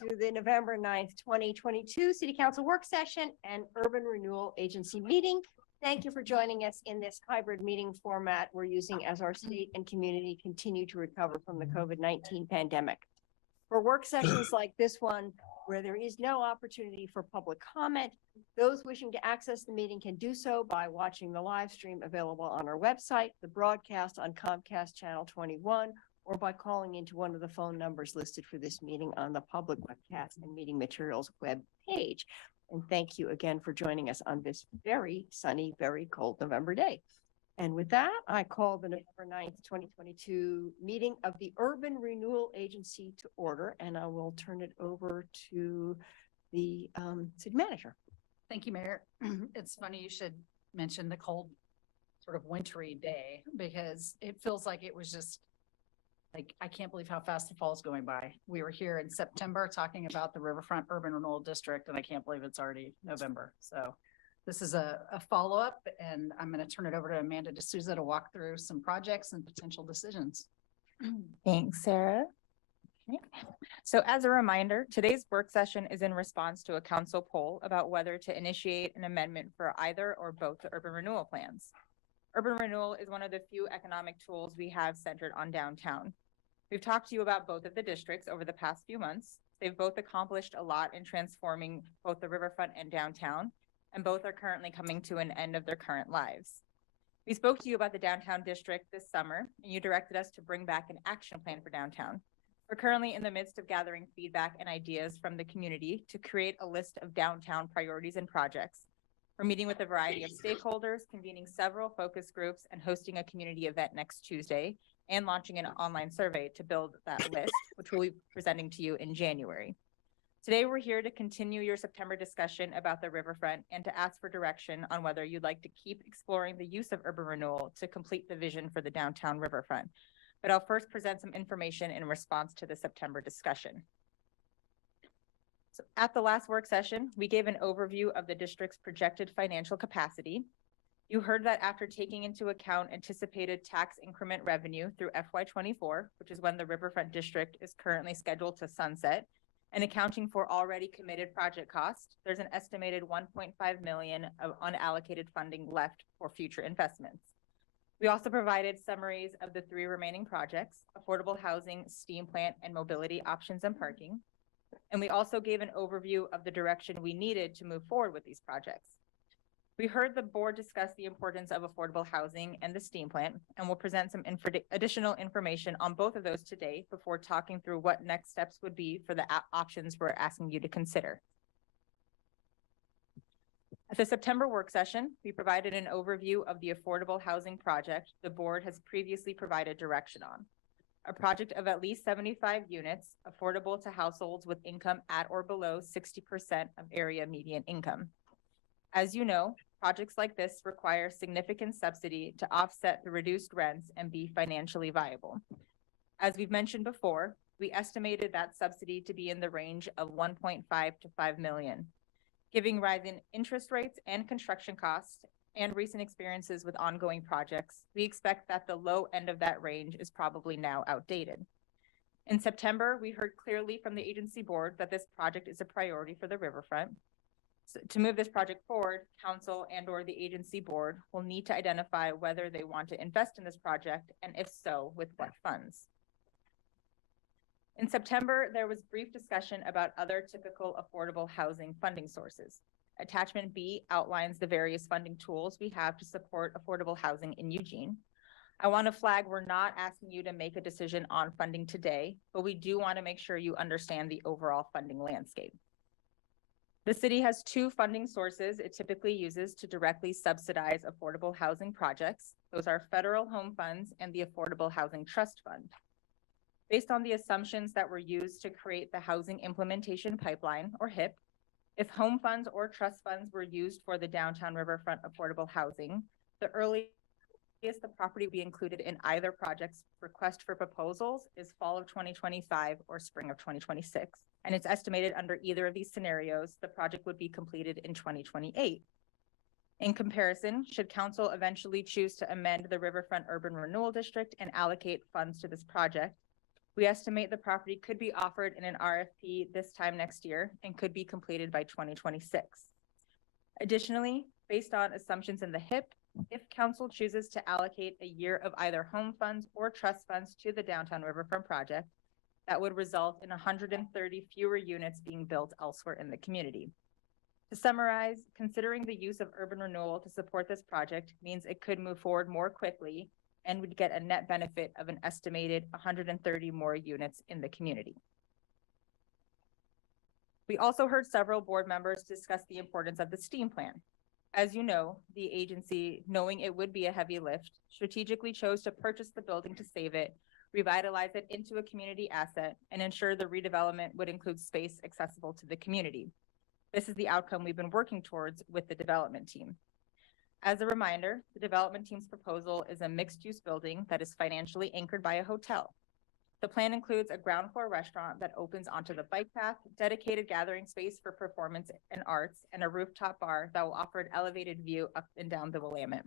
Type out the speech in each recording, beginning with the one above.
to the November 9th, 2022 City Council Work Session and Urban Renewal Agency meeting. Thank you for joining us in this hybrid meeting format we're using as our state and community continue to recover from the COVID-19 pandemic. For work sessions like this one, where there is no opportunity for public comment, those wishing to access the meeting can do so by watching the live stream available on our website, the broadcast on Comcast Channel 21, or by calling into one of the phone numbers listed for this meeting on the public webcast and meeting materials web page. And thank you again for joining us on this very sunny, very cold November day. And with that, I call the November 9th, 2022 meeting of the Urban Renewal Agency to order, and I will turn it over to the city manager. Thank you, Mayor. It's funny you should mention the cold, sort of wintry day, because it feels like it was just like, I can't believe how fast the fall is going by. We were here in September talking about the Riverfront Urban Renewal District, and I can't believe it's already November. So this is a follow-up, and I'm going to turn it over to Amanda D'Souza to walk through some projects and potential decisions. Thanks, Sarah. Okay. So as a reminder, today's work session is in response to a council poll about whether to initiate an amendment for either or both the urban renewal plans. Urban renewal is one of the few economic tools we have centered on downtown. We've talked to you about both of the districts over the past few months. They've both accomplished a lot in transforming both the riverfront and downtown, and both are currently coming to an end of their current lives. We spoke to you about the downtown district this summer, and you directed us to bring back an action plan for downtown. We're currently in the midst of gathering feedback and ideas from the community to create a list of downtown priorities and projects. We're meeting with a variety of stakeholders, convening several focus groups, and hosting a community event next Tuesday, and launching an online survey to build that list, which we'll be presenting to you in January. Today, we're here to continue your September discussion about the riverfront and to ask for direction on whether you'd like to keep exploring the use of urban renewal to complete the vision for the downtown riverfront. But I'll first present some information in response to the September discussion. So at the last work session, we gave an overview of the district's projected financial capacity. You heard that after taking into account anticipated tax increment revenue through FY24, which is when the riverfront district is currently scheduled to sunset, and accounting for already committed project costs, there's an estimated $1.5 million of unallocated funding left for future investments. We also provided summaries of the 3 remaining projects: affordable housing, steam plant, and mobility options and parking. And we also gave an overview of the direction we needed to move forward with these projects. We heard the board discuss the importance of affordable housing and the steam plant, and we'll present some additional information on both of those today before talking through what next steps would be for the options we're asking you to consider. At the September work session, we provided an overview of the affordable housing project the board has previously provided direction on. A project of at least 75 units, affordable to households with income at or below 60% of area median income. As you know, projects like this require significant subsidy to offset the reduced rents and be financially viable. As we've mentioned before, we estimated that subsidy to be in the range of 1.5 to 5 million. Given rising interest rates and construction costs and recent experiences with ongoing projects, we expect that the low end of that range is probably now outdated. In September, we heard clearly from the agency board that this project is a priority for the riverfront. So to move this project forward, council and/or the agency board will need to identify whether they want to invest in this project, and if so, with what funds. In September, there was brief discussion about other typical affordable housing funding sources. Attachment B outlines the various funding tools we have to support affordable housing in Eugene. I want to flag we're not asking you to make a decision on funding today, but we do want to make sure you understand the overall funding landscape. The city has 2 funding sources it typically uses to directly subsidize affordable housing projects. Those are federal home funds and the Affordable Housing Trust Fund. Based on the assumptions that were used to create the Housing Implementation Pipeline, or HIP, if home funds or trust funds were used for the downtown riverfront affordable housing, the earliest the property will be included in either project's request for proposals is fall of 2025 or spring of 2026. And it's estimated under either of these scenarios, the project would be completed in 2028. In comparison, should council eventually choose to amend the Riverfront Urban Renewal District and allocate funds to this project, We estimate the property could be offered in an RFP this time next year and could be completed by 2026. Additionally, based on assumptions in the HIP, if council chooses to allocate a year of either home funds or trust funds to the downtown riverfront project, that would result in 130 fewer units being built elsewhere in the community. To summarize, considering the use of urban renewal to support this project means it could move forward more quickly and would get a net benefit of an estimated 130 more units in the community. We also heard several board members discuss the importance of the STEAM plan. As you know, the agency, knowing it would be a heavy lift, strategically chose to purchase the building to save it, revitalize it into a community asset, and ensure the redevelopment would include space accessible to the community. This is the outcome we've been working towards with the development team. As a reminder, the development team's proposal is a mixed-use building that is financially anchored by a hotel. The plan includes a ground floor restaurant that opens onto the bike path, dedicated gathering space for performance and arts, and a rooftop bar that will offer an elevated view up and down the Willamette.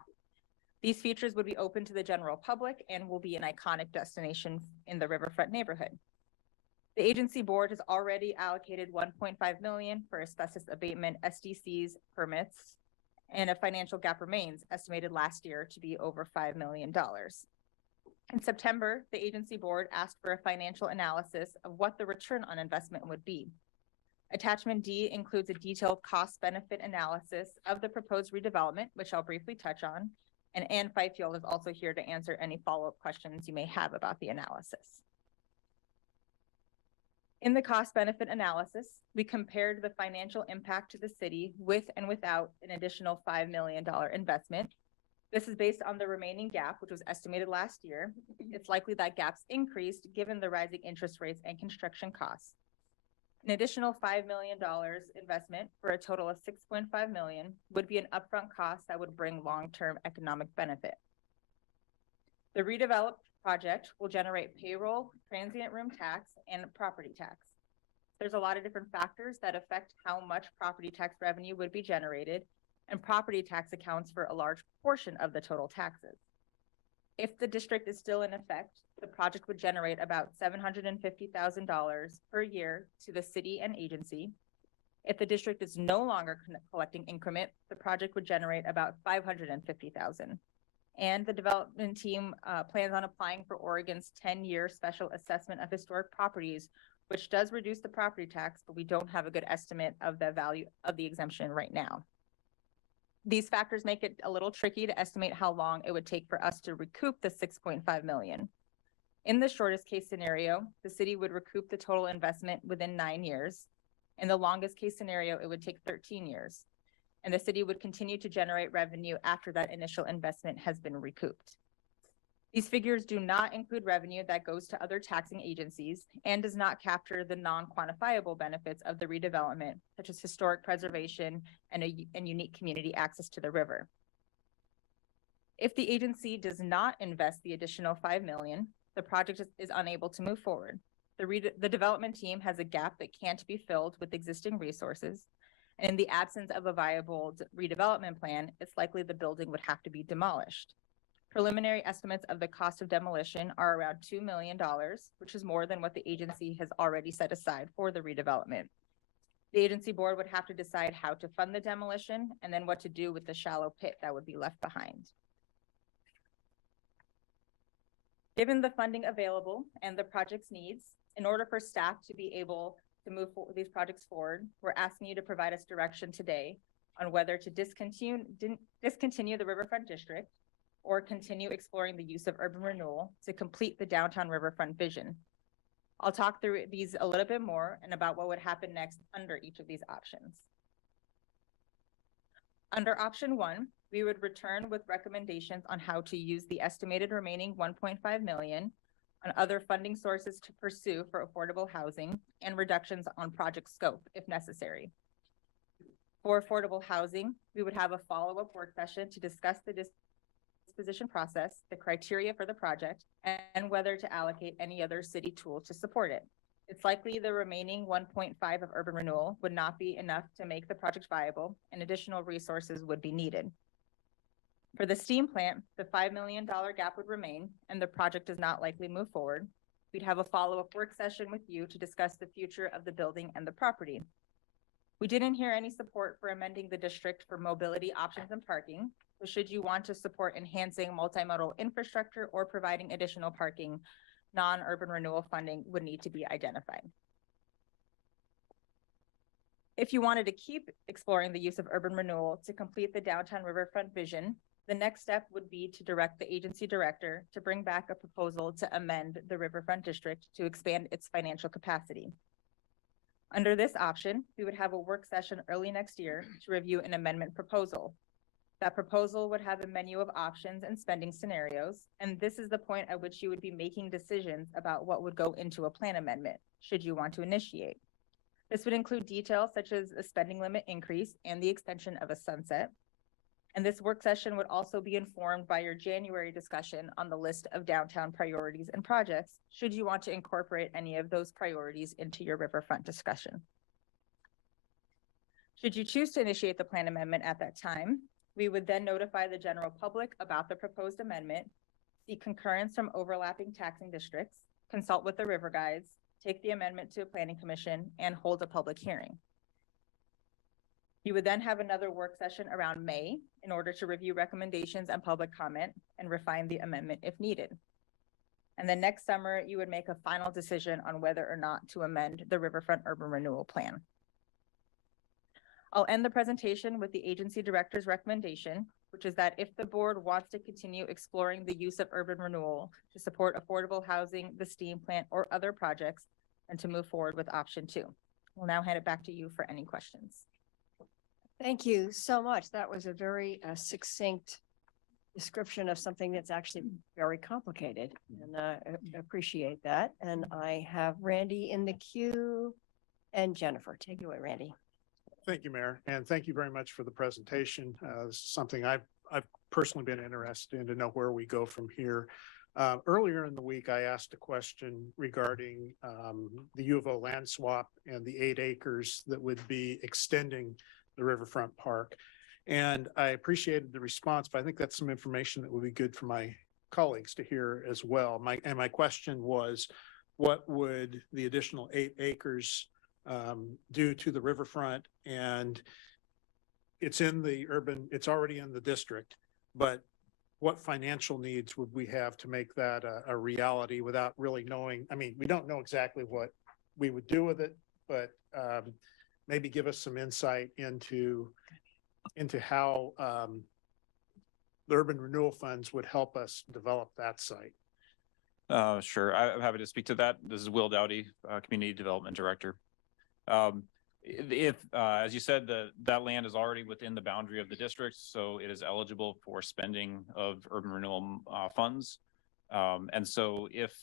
These features would be open to the general public and will be an iconic destination in the riverfront neighborhood. The agency board has already allocated $1.5 million for asbestos abatement SDCs permits, and a financial gap remains, estimated last year to be over $5 million. In September, the agency board asked for a financial analysis of what the return on investment would be. Attachment D includes a detailed cost-benefit analysis of the proposed redevelopment, which I'll briefly touch on, and Ann Fifield is also here to answer any follow-up questions you may have about the analysis. In the cost-benefit analysis, we compared the financial impact to the city with and without an additional $5 million investment. This is based on the remaining gap, which was estimated last year. It's likely that gap's increased given the rising interest rates and construction costs. An additional $5 million investment for a total of $6.5 million would be an upfront cost that would bring long-term economic benefit. The redeveloped project will generate payroll, transient room tax, and property tax. There's a lot of different factors that affect how much property tax revenue would be generated, and property tax accounts for a large portion of the total taxes. If the district is still in effect, the project would generate about $750,000 per year to the city and agency. If the district is no longer collecting increment, the project would generate about $550,000. And the development team plans on applying for Oregon's 10-year special assessment of historic properties, which does reduce the property tax, but we don't have a good estimate of the value of the exemption right now. These factors make it a little tricky to estimate how long it would take for us to recoup the $6.5 million. In the shortest case scenario, the city would recoup the total investment within 9 years. In the longest case scenario, it would take 13 years. And the city would continue to generate revenue after that initial investment has been recouped. These figures do not include revenue that goes to other taxing agencies and does not capture the non-quantifiable benefits of the redevelopment, such as historic preservation and unique community access to the river. If the agency does not invest the additional $5 million, the project is unable to move forward. The development team has a gap that can't be filled with existing resources. And in the absence of a viable redevelopment plan, it's likely the building would have to be demolished. Preliminary estimates of the cost of demolition are around $2 million, which is more than what the agency has already set aside for the redevelopment. The agency board would have to decide how to fund the demolition and then what to do with the shallow pit that would be left behind. Given the funding available and the project's needs, in order for staff to be able to move these projects forward, we're asking you to provide us direction today on whether to discontinue the Riverfront District or continue exploring the use of urban renewal to complete the downtown riverfront vision. I'll talk through these a little bit more and about what would happen next under each of these options. Under option 1, we would return with recommendations on how to use the estimated remaining $1.5 million on other funding sources to pursue for affordable housing and reductions on project scope if necessary. For affordable housing, we would have a follow-up work session to discuss the disposition process, the criteria for the project, and whether to allocate any other city tools to support it. It's likely the remaining 1.5 of urban renewal would not be enough to make the project viable, and additional resources would be needed. For the steam plant, the $5 million gap would remain, and the project does not likely move forward. we'd have a follow-up work session with you to discuss the future of the building and the property. We didn't hear any support for amending the district for mobility options and parking. So should you want to support enhancing multimodal infrastructure or providing additional parking, non-urban renewal funding would need to be identified. If you wanted to keep exploring the use of urban renewal to complete the downtown riverfront vision, the next step would be to direct the agency director to bring back a proposal to amend the riverfront district to expand its financial capacity. Under this option, we would have a work session early next year to review an amendment proposal. That proposal would have a menu of options and spending scenarios, and this is the point at which you would be making decisions about what would go into a plan amendment, should you want to initiate. This would include details such as a spending limit increase and the extension of a sunset. And this work session would also be informed by your January discussion on the list of downtown priorities and projects, should you want to incorporate any of those priorities into your riverfront discussion. Should you choose to initiate the plan amendment at that time, we would then notify the general public about the proposed amendment, seek concurrence from overlapping taxing districts, consult with the river guides, take the amendment to a planning commission, and hold a public hearing. You would then have another work session around May in order to review recommendations and public comment and refine the amendment if needed. And then next summer, you would make a final decision on whether or not to amend the Riverfront Urban Renewal Plan. I'll end the presentation with the agency director's recommendation, which is that if the board wants to continue exploring the use of urban renewal to support affordable housing, the steam plant, or other projects, and to move forward with option 2. We'll now hand it back to you for any questions. Thank you so much. That was a very succinct description of something that's actually very complicated, and I appreciate that. And I have Randy in the queue and Jennifer. Take it away, Randy. Thank you, Mayor, and thank you very much for the presentation. This is something I've personally been interested in to know where we go from here. Earlier in the week, I asked a question regarding the U of O land swap and the 8 acres that would be extending the Riverfront Park. And I appreciated the response, but I think that's some information that would be good for my colleagues to hear as well. My question was, what would the additional 8 acres do to the riverfront? And it's in the urban, it's already in the district, but what financial needs would we have to make that a reality without really knowing? I mean, we don't know exactly what we would do with it, but maybe give us some insight into how the urban renewal funds would help us develop that site. Sure. I'm happy to speak to that. This is Will Dowdy, Community Development Director. As you said, that land is already within the boundary of the district, so it is eligible for spending of urban renewal funds. And so if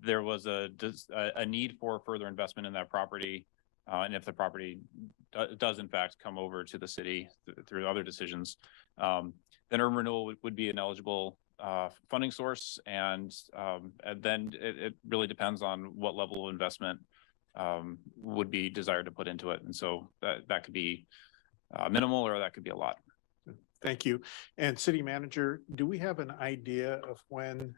there was a need for further investment in that property, and if the property does in fact come over to the city through other decisions, then urban renewal would be an eligible funding source. And then it really depends on what level of investment would be desired to put into it. And so that could be minimal, or that could be a lot. Thank you. And City Manager, do we have an idea of when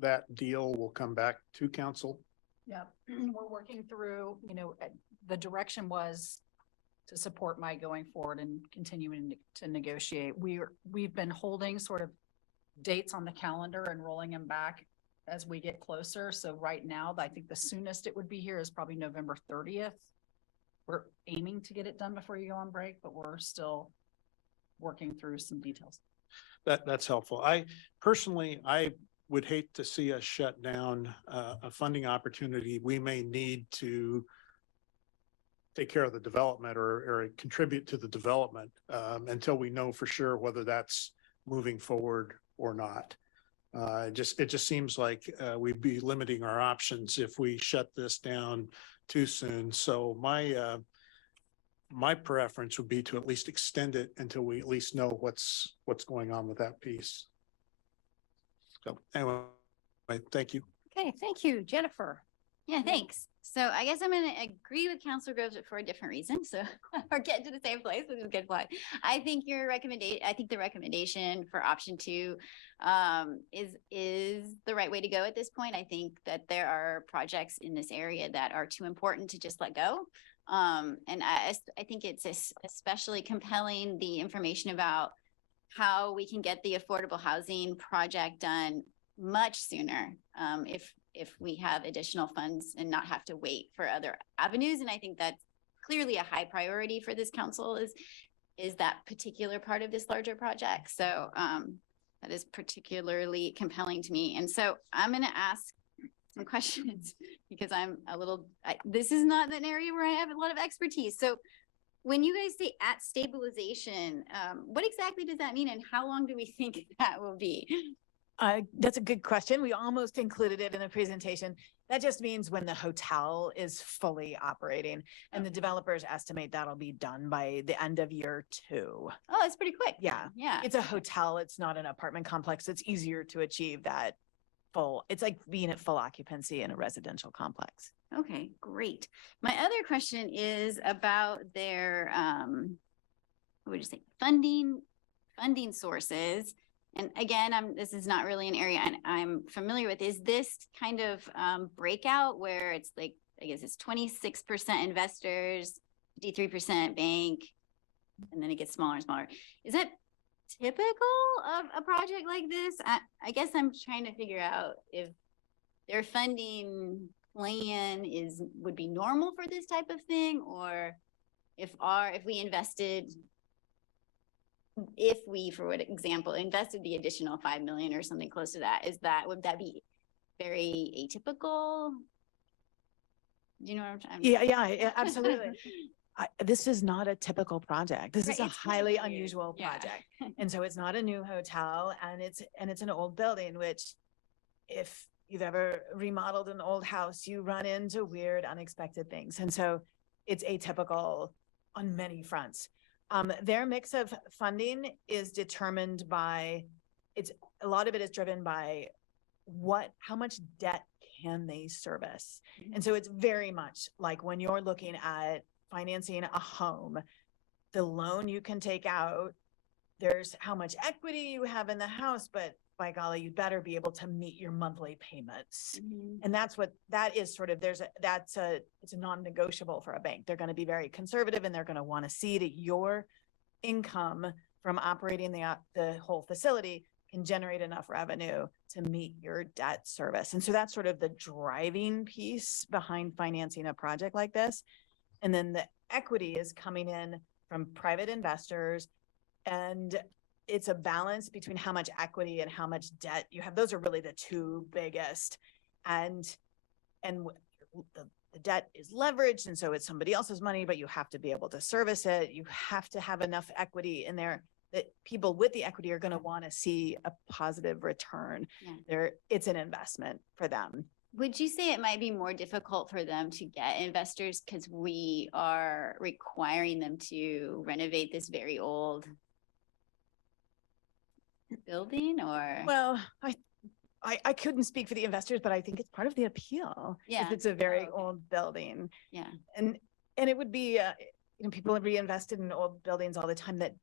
that deal will come back to council? Yeah, we're working through, the direction was to support my going forward and continuing to negotiate. We've been holding sort of dates on the calendar and rolling them back as we get closer. So right now, I think the soonest it would be here is probably November 30th. We're aiming to get it done before you go on break, but we're still working through some details. That's helpful. I personally would hate to see us shut down a funding opportunity we may need to take care of the development or contribute to the development until we know for sure whether that's moving forward or not. It just seems like we'd be limiting our options if we shut this down too soon. So my preference would be to at least extend it until we at least know what's going on with that piece. So anyway, thank you. Okay, thank you, Jennifer. Yeah, thanks. So I guess I'm gonna agree with Counselor Groves, but for a different reason. So we're getting to the same place, which is good point. I think the recommendation for option two is the right way to go at this point. I think that there are projects in this area that are too important to just let go. And I think it's especially compelling, the information about how we can get the affordable housing project done much sooner. If we have additional funds and not have to wait for other avenues. And I think that's clearly a high priority for this council is that particular part of this larger project. So that is particularly compelling to me. And so I'm going to ask some questions because this is not an area where I have a lot of expertise. So when you guys say at stabilization, what exactly does that mean? And how long do we think that will be? That's a good question. We almost included it in the presentation. That just means when the hotel is fully operating, and the developers estimate that'll be done by the end of year 2. Oh, it's pretty quick. Yeah. Yeah. It's a hotel. It's not an apartment complex. It's easier to achieve that it's like being at full occupancy in a residential complex. Okay, great. My other question is about their, what would you say, funding sources. And again, this is not really an area I'm familiar with. Is this kind of breakout where it's like, I guess it's 26% investors, 53% bank, and then it gets smaller and smaller. Is that typical of a project like this? I guess I'm trying to figure out if their funding plan would be normal for this type of thing, or if we invested, for example, invested the additional 5 million or something close to that, would that be very atypical? Do you know what I'm trying? Yeah, absolutely. This is not a typical project. This is a It's highly weird. unusual Yeah. project. And so it's not a new hotel, and it's an old building, which if you've ever remodeled an old house, you run into weird, unexpected things. And so it's atypical on many fronts. Their mix of funding is determined by, a lot of it is driven by how much debt can they service? And so it's very much like when you're looking at financing a home, the loan you can take out, there's how much equity you have in the house, but by golly, you better be able to meet your monthly payments. And that's it's a non-negotiable for a bank. They're going to be very conservative, and they're going to want to see that your income from operating the whole facility can generate enough revenue to meet your debt service. And so that's sort of the driving piece behind financing a project like this. And then the equity is coming in from private investors, and it's a balance between how much equity and how much debt you have. Those are really the two biggest. And the debt is leveraged, and so it's somebody else's money, but you have to be able to service it. You have to have enough equity in there that people with the equity are going to want to see a positive return. Yeah. It's an investment for them. Would you say it might be more difficult for them to get investors because we are requiring them to renovate this very old building, or? Well, I couldn't speak for the investors, but I think it's part of the appeal. Yeah. It's a very okay. old building. Yeah. And it would be, people have reinvested in old buildings all the time, that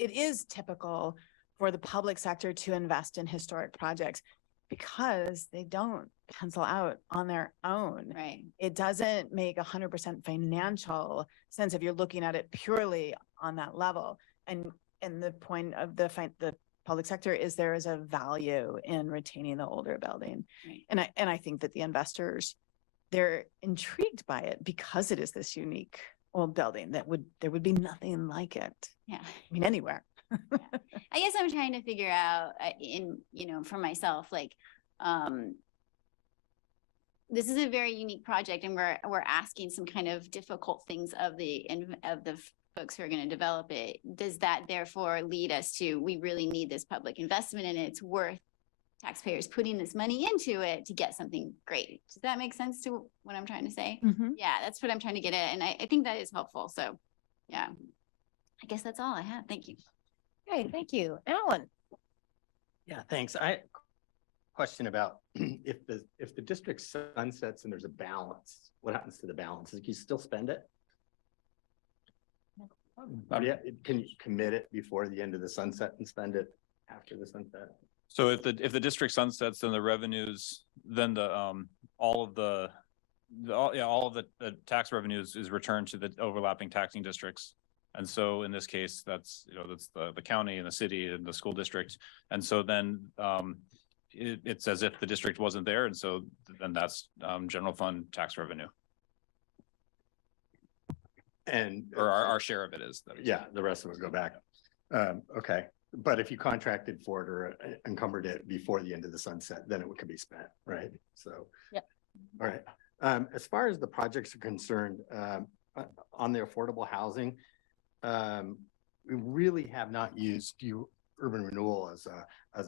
it is typical for the public sector to invest in historic projects because they don't pencil out on their own. Right. It doesn't make 100% financial sense if you're looking at it purely on that level. And the point of the public sector is there is a value in retaining the older building. Right. And I think that the investors, they're intrigued by it because it is this unique old building there would be nothing like it. Yeah. I mean, anywhere. I guess I'm trying to figure out for myself, like, this is a very unique project, and we're asking some kind of difficult things of the folks who are going to develop it. Does that therefore lead us to, we really need this public investment, and it's worth taxpayers putting this money into it to get something great? Does that make sense to what I'm trying to say? Mhm. Yeah, that's what I'm trying to get at. And I think that is helpful. So yeah, I guess that's all I have. Thank you. Okay, thank you. Alan? Yeah, thanks. question about if the district sunsets and there's a balance, what happens to the balance? Can you still spend it? Yeah, can you commit it before the end of the sunset and spend it after the sunset? So if the district sunsets, then the revenues, then all of the tax revenues is returned to the overlapping taxing districts. And so in this case, that's the county and the city and the school district. And so then it's as if the district wasn't there. And so then that's general fund tax revenue, And. or our share of it is. Yeah, the rest of it go back. Okay, but if you contracted for it or encumbered it before the end of the sunset, then it could be spent, right? So. Yep. All right. As far as the projects are concerned, on the affordable housing, we really have not used urban renewal as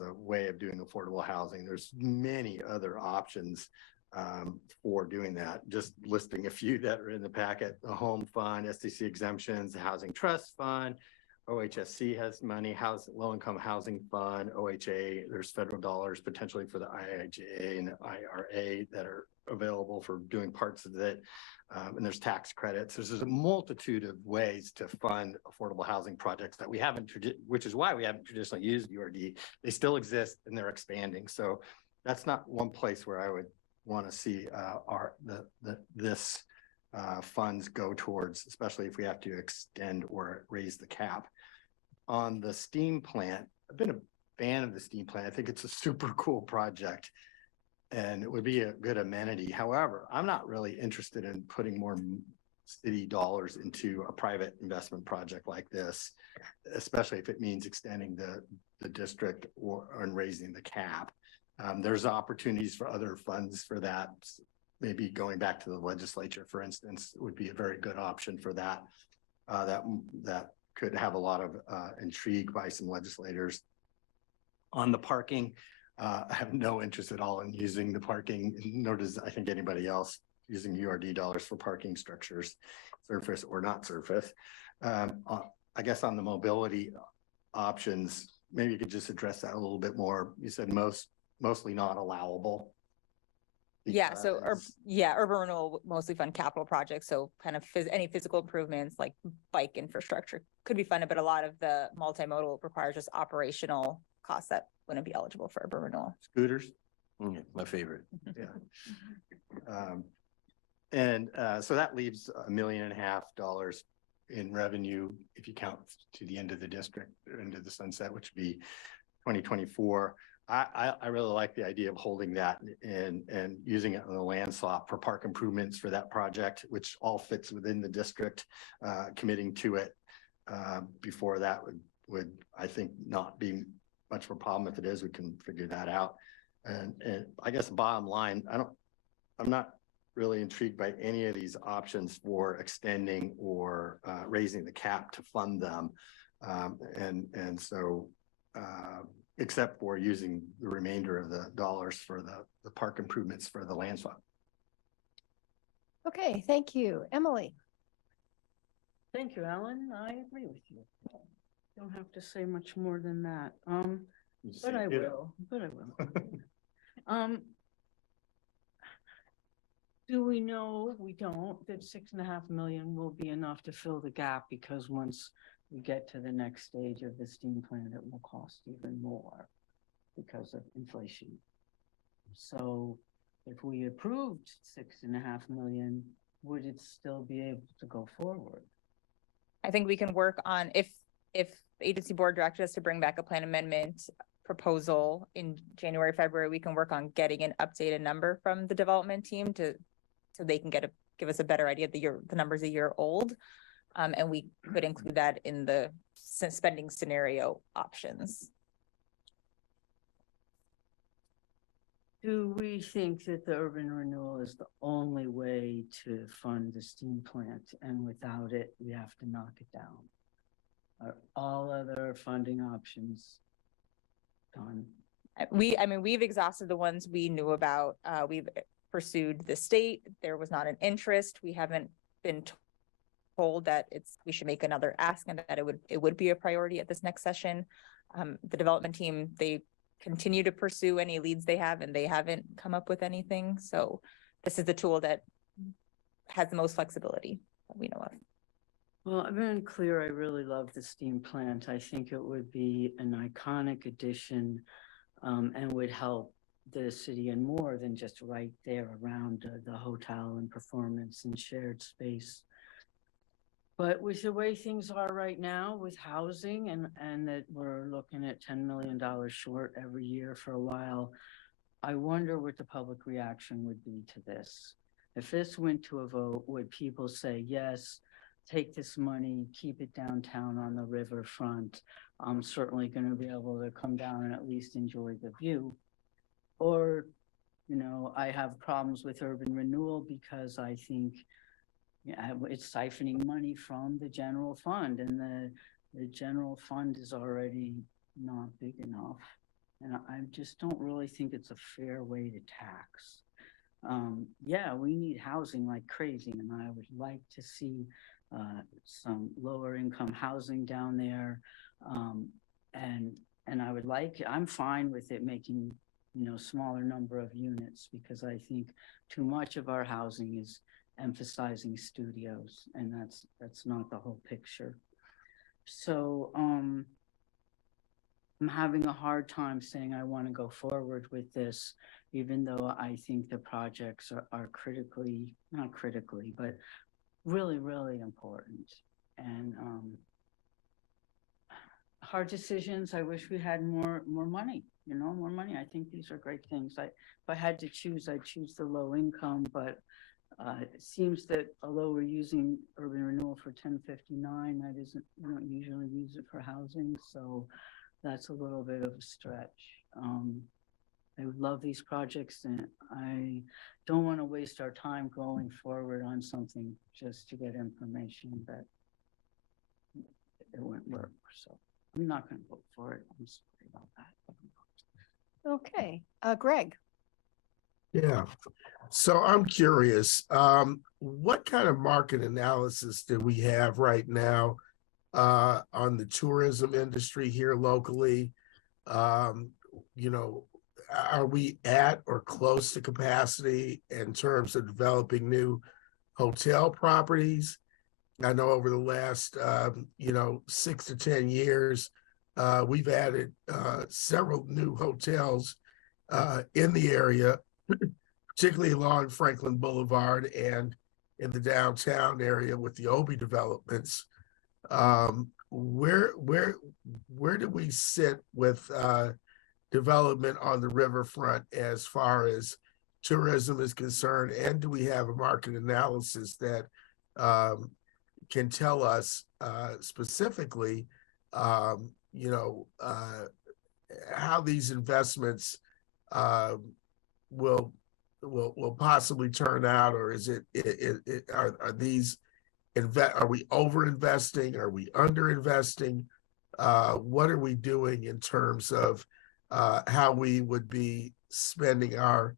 a way of doing affordable housing. There's many other options for doing that. Just listing a few that are in the packet: the home fund, SDC exemptions, the housing trust fund, OHSC has money, low-income housing fund, OHA, there's federal dollars potentially for the IIJA and the IRA that are available for doing parts of it. And there's tax credits. There's a multitude of ways to fund affordable housing projects that we haven't, which is why we haven't traditionally used URD. They still exist and they're expanding. So that's not one place where I would want to see this funds go towards, especially if we have to extend or raise the cap. On the steam plant, I've been a fan of the steam plant. I think it's a super cool project and it would be a good amenity. However, I'm not really interested in putting more city dollars into a private investment project like this, especially if it means extending the district and raising the cap. There's opportunities for other funds for that. Maybe going back to the legislature, for instance, would be a very good option for that. That could have a lot of intrigue by some legislators. On the parking, I have no interest at all in using the parking, nor does I think anybody else using URD dollars for parking structures, surface or not surface. I guess on the mobility options, maybe you could just address that a little bit more. You said mostly not allowable. Yeah, so, because- urban renewal would mostly fund capital projects, so kind of any physical improvements like bike infrastructure could be funded, but a lot of the multimodal requires just operational costs that wouldn't be eligible for urban renewal. Scooters. My favorite. Yeah. So that leaves $1.5 million in revenue if you count to the end of the district, end of the sunset, which would be 2024. I really like the idea of holding that and using it on the land swap for park improvements for that project, which all fits within the district, committing to it before that would I think not be much of a problem. If it is, we can figure that out. And I guess bottom line, I'm not really intrigued by any of these options for extending or raising the cap to fund them. So except for using the remainder of the dollars for the park improvements for the land swap. Okay, thank you. Emily? Thank you, Alan. I agree with you. Don't have to say much more than that. You just But say I ditto. will. Do we know, we don't, that 6.5 million will be enough to fill the gap, because once we get to the next stage of the steam plant, it will cost even more because of inflation. So if we approved 6.5 million, would it still be able to go forward? I think we can work on, if the agency board directed us to bring back a plan amendment proposal in January, February, we can work on getting an updated number from the development team so they can give us a better idea of the numbers a year old. And we could include that in the spending scenario options. Do we think that the urban renewal is the only way to fund the steam plant, and without it, we have to knock it down? Are all other funding options done? We've exhausted the ones we knew about. We've pursued the state. There was not an interest. We haven't been told that we should make another ask and that it would be a priority at this next session. The development team, they continue to pursue any leads they have, and they haven't come up with anything. So this is the tool that has the most flexibility that we know of. Well, I've been clear, I really love the steam plant. I think it would be an iconic addition and would help the city and more than just right there around the hotel and performance and shared space. But with the way things are right now with housing and that we're looking at $10 million short every year for a while, I wonder what the public reaction would be to this. If this went to a vote, would people say, yes, take this money, keep it downtown on the riverfront? I'm certainly going to be able to come down and at least enjoy the view. Or, you know, I have problems with urban renewal because I think it's siphoning money from the general fund, and the general fund is already not big enough. And I just don't really think it's a fair way to tax. Yeah, we need housing like crazy, and I would like to see some lower income housing down there. And I would like, I'm fine with it making, you know, smaller number of units, because I think too much of our housing is emphasizing studios, and that's not the whole picture. So I'm having a hard time saying I want to go forward with this, even though I think the projects are critically, not critically, but really, really important. And hard decisions. I wish we had more money, you know, more money. I think these are great things. If I had to choose, I'd choose the low income, but it seems that although we're using urban renewal for 1059, that isn't, we don't usually use it for housing. So that's a little bit of a stretch. I love these projects, and I don't want to waste our time going forward on something just to get information that it won't work. So I'm not going to vote for it. I'm sorry about that. Okay, Greg. Yeah, so I'm curious, what kind of market analysis do we have right now on the tourism industry here locally? You know, are we at or close to capacity in terms of developing new hotel properties? I know over the last, 6 to 10 years, we've added several new hotels in the area, particularly along Franklin Boulevard and in the downtown area with the Obi developments. Where do we sit with development on the riverfront as far as tourism is concerned? And do we have a market analysis that can tell us specifically, how these investments will possibly turn out, or is are these are we over investing? Are we under investing? What are we doing in terms of how we would be spending our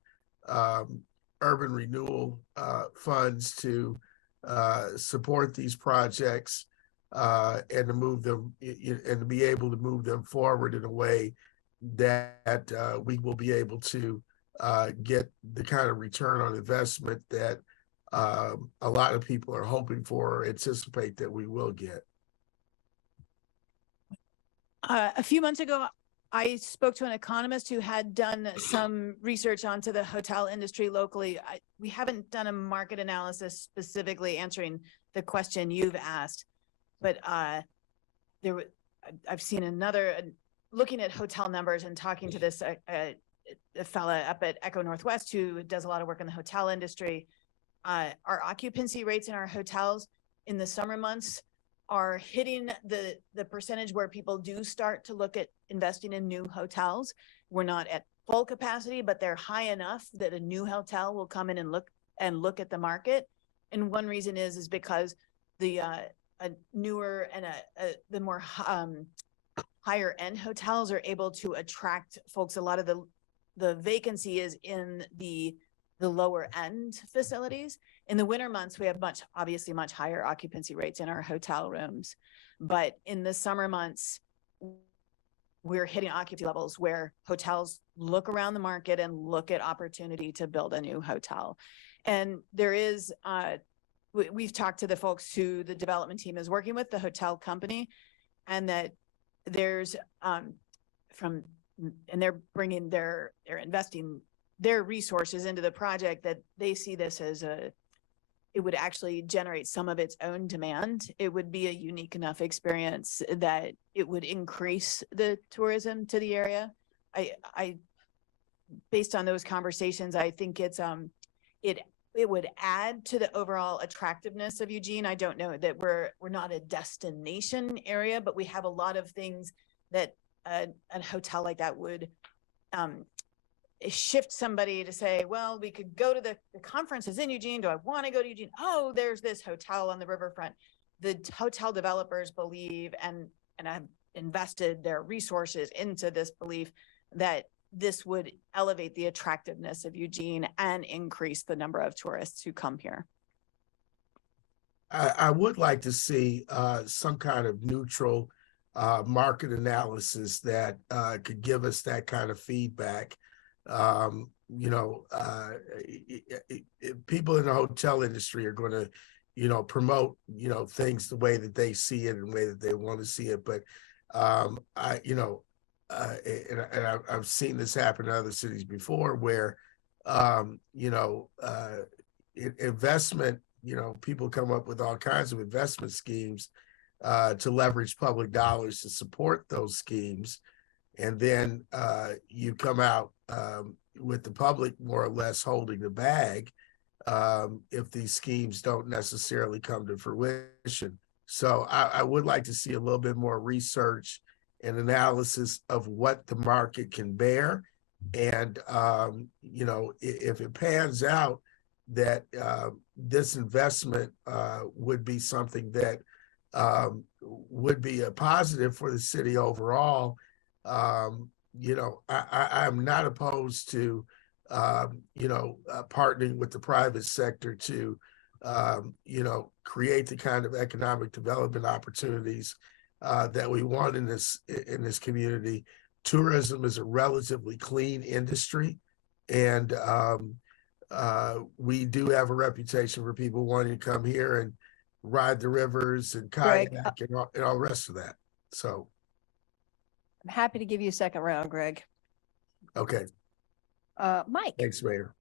urban renewal funds to support these projects and to move them and to be able to move them forward in a way that we will be able to get the kind of return on investment that a lot of people are hoping for or anticipate that we will get. A few months ago, I spoke to an economist who had done some research onto the hotel industry locally. We haven't done a market analysis specifically answering the question you've asked, but I've seen another, looking at hotel numbers and talking to this a fella up at Echo Northwest who does a lot of work in the hotel industry. Our occupancy rates in our hotels in the summer months are hitting the percentage where people do start to look at investing in new hotels. We're not at full capacity, but they're high enough that a new hotel will come in and look at the market. And one reason is because the newer and the more higher end hotels are able to attract folks. A lot of the vacancy is in the lower end facilities. In the winter months, we have obviously much higher occupancy rates in our hotel rooms. But in the summer months, we're hitting occupancy levels where hotels look around the market and look at opportunity to build a new hotel. And there is, we've talked to the folks who the development team is working with, the hotel company, and that there's, and they're bringing they're investing their resources into the project, that they see this as it would actually generate some of its own demand. It would be a unique enough experience that it would increase the tourism to the area. I based on those conversations, I think it's, it would add to the overall attractiveness of Eugene. I don't know that we're not a destination area, but we have a lot of things that a hotel like that would shift somebody to say, well, we could go to the conferences in Eugene. Do I want to go to Eugene? Oh, there's this hotel on the riverfront. The hotel developers believe and have invested their resources into this belief that this would elevate the attractiveness of Eugene and increase the number of tourists who come here. I would like to see some kind of neutral market analysis that could give us that kind of feedback. People in the hotel industry are going to, promote, things the way that they see it and the way that they want to see it. But I've seen this happen in other cities before where, investment, people come up with all kinds of investment schemes to leverage public dollars to support those schemes. And then you come out with the public more or less holding the bag if these schemes don't necessarily come to fruition. So I would like to see a little bit more research and analysis of what the market can bear. And, if it pans out that this investment would be something that would be a positive for the city overall, I'm not opposed to, partnering with the private sector to, create the kind of economic development opportunities that we want in this community. Tourism is a relatively clean industry, and we do have a reputation for people wanting to come here and ride the rivers and kayak and all the rest of that. So I'm happy to give you a second round, Greg. okay. Mike. Thanks, Mayor.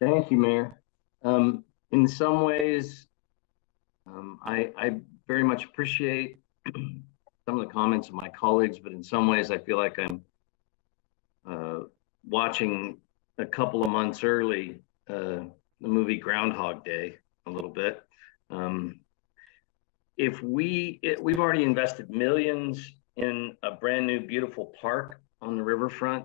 Thank you, Mayor. In some ways, I very much appreciate some of the comments of my colleagues, but in some ways I feel like I'm watching a couple of months early the movie Groundhog Day a little bit. We've already invested millions in a brand new beautiful park on the riverfront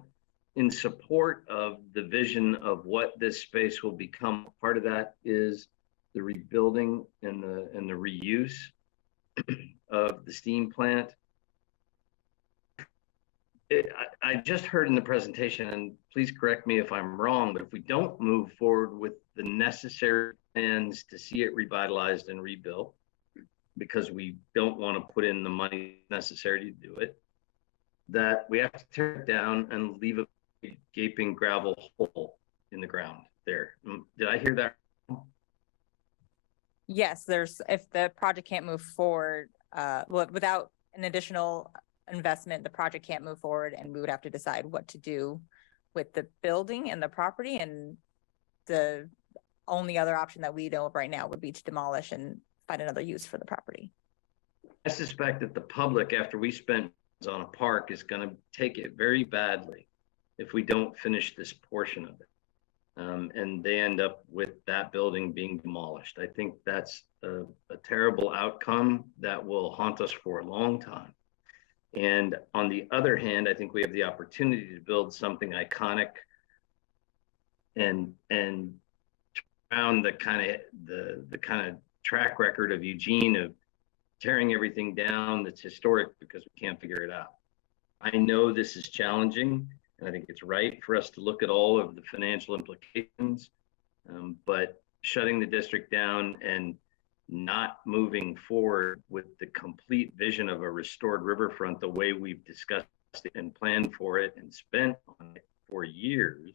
in support of the vision of what this space will become. Part of that is the rebuilding and the reuse of the steam plant. I just heard in the presentation, and please correct me if I'm wrong, but if we don't move forward with the necessary plans to see it revitalized and rebuilt, because we don't want to put in the money necessary to do it, that we have to tear it down and leave a gaping gravel hole in the ground there. Did I hear that? Yes, if the project can't move forward, without an additional investment, the project can't move forward, and we would have to decide what to do with the building and the property. And the only other option that we know of right now would be to demolish and find another use for the property. I suspect that the public, after we spent on a park, is going to take it very badly if we don't finish this portion of it. And they end up with that building being demolished. I think that's a terrible outcome that will haunt us for a long time. And on the other hand, I think we have the opportunity to build something iconic and around the kind of track record of Eugene of tearing everything down that's historic because we can't figure it out. I know this is challenging, and I think it's right for us to look at all of the financial implications, but shutting the district down and not moving forward with the complete vision of a restored riverfront, the way we've discussed it and planned for it and spent on it for years,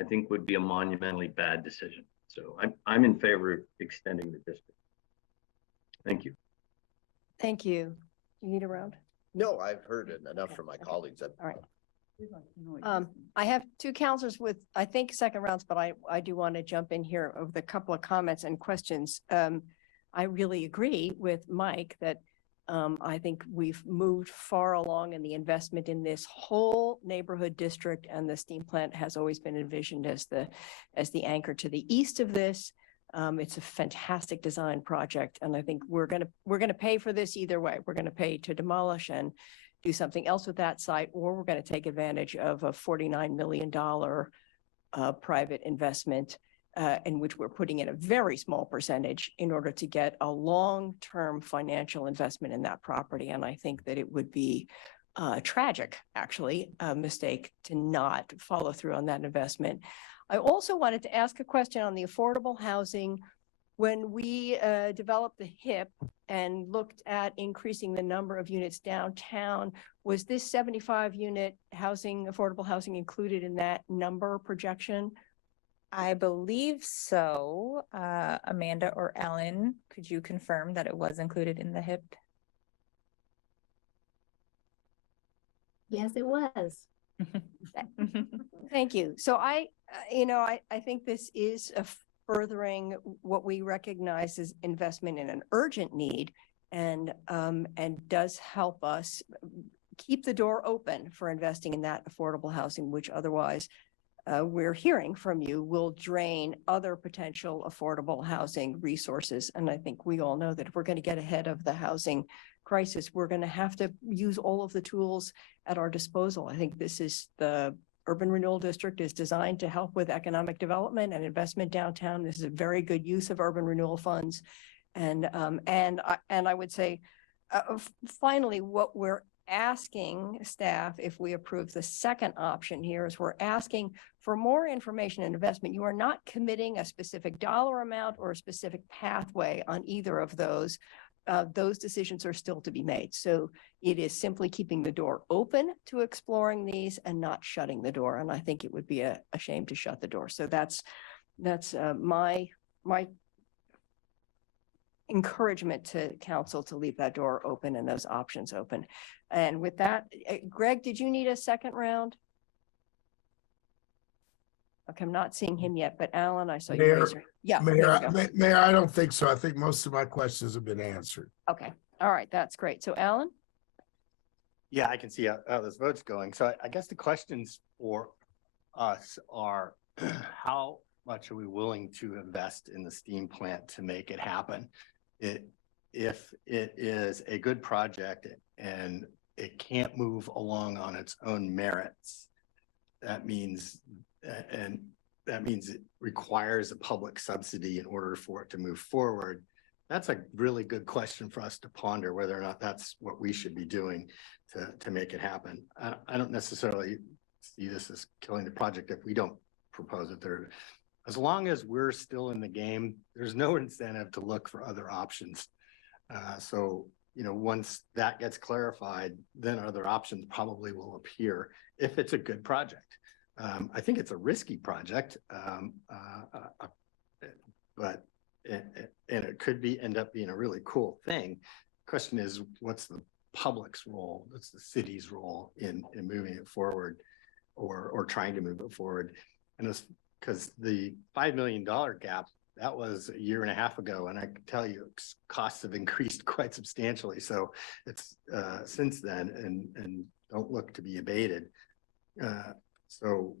I think would be a monumentally bad decision. So I'm in favor of extending the district. Thank you. Thank you. You need a round? No, I've heard it enough from my colleagues. All right. I have two counselors with, I think, second rounds, but I do want to jump in here with a couple of comments and questions. I really agree with Mike that I think we've moved far along in the investment in this whole neighborhood district, and the steam plant has always been envisioned as the anchor to the east of this. It's a fantastic design project, and I think we're gonna pay for this either way. We're gonna pay to demolish and do something else with that site, or we're gonna take advantage of a $49 million private investment in which we're putting in a very small percentage in order to get a long-term financial investment in that property. And I think that it would be tragic, actually, a mistake to not follow through on that investment. I also wanted to ask a question on the affordable housing. When we developed the HIP and looked at increasing the number of units downtown, was this 75 unit housing, affordable housing, included in that number projection? I believe so. Amanda or Ellen, could you confirm that it was included in the HIP? Yes, it was. Thank you. So I think this is a furthering what we recognize as investment in an urgent need, and does help us keep the door open for investing in that affordable housing, which otherwise we're hearing from you will drain other potential affordable housing resources. And I think we all know that if we're going to get ahead of the housing crisis, we're going to have to use all of the tools at our disposal. I think the Urban Renewal District is designed to help with economic development and investment downtown. This is a very good use of urban renewal funds. And I would say, finally, what we're asking staff, if we approve the second option here, is we're asking for more information and investment. You are not committing a specific dollar amount or a specific pathway on either of those. Those decisions are still to be made. So it is simply keeping the door open to exploring these and not shutting the door. And I think it would be a shame to shut the door. So that's my encouragement to council to leave that door open and those options open. And with that, Greg, did you need a second round? Okay, I'm not seeing him yet, but Alan, I saw you Mayor, raise your. Yeah. there we go. Mayor, I don't think so. I think most of my questions have been answered. Okay, all right, that's great. So Alan? Yeah, I can see how this vote's going. So I guess the questions for us are how much are we willing to invest in the steam plant to make it happen? If it is a good project and it can't move along on its own merits, that means it requires a public subsidy in order for it to move forward. That's a really good question for us to ponder, whether or not that's what we should be doing to make it happen. I don't necessarily see this as killing the project if we don't propose it there. As long as we're still in the game, there's no incentive to look for other options. So, once that gets clarified, then other options probably will appear if it's a good project. I think it's a risky project, but it could end up being a really cool thing. Question is, what's the public's role? What's the city's role in moving it forward, or trying to move it forward? And it's because the $5 million gap, that was a year and a half ago, and I can tell you costs have increased quite substantially. So it's since then and don't look to be abated. So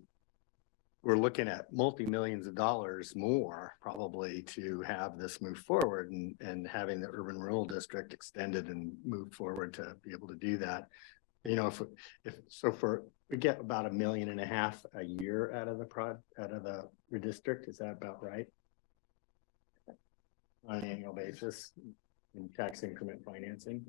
we're looking at multi-millions of dollars more probably to have this move forward, and having the Urban Renewal District extended and moved forward to be able to do that. If we get about $1.5 million a year out of the redistrict, is that about right? On an annual basis in tax increment financing?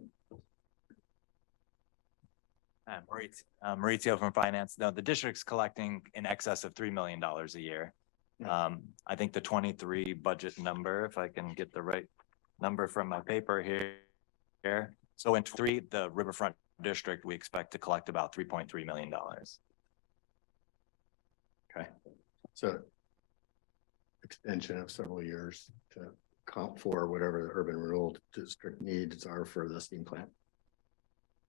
Maurizio from finance. No, the district's collecting in excess of $3 million a year. I think the 23 budget number, if I can get the right number from my paper here. So in three, the Riverfront District, we expect to collect about $3.3 million. Okay, so extension of several years to account for whatever the urban renewal district needs are for the steam plant.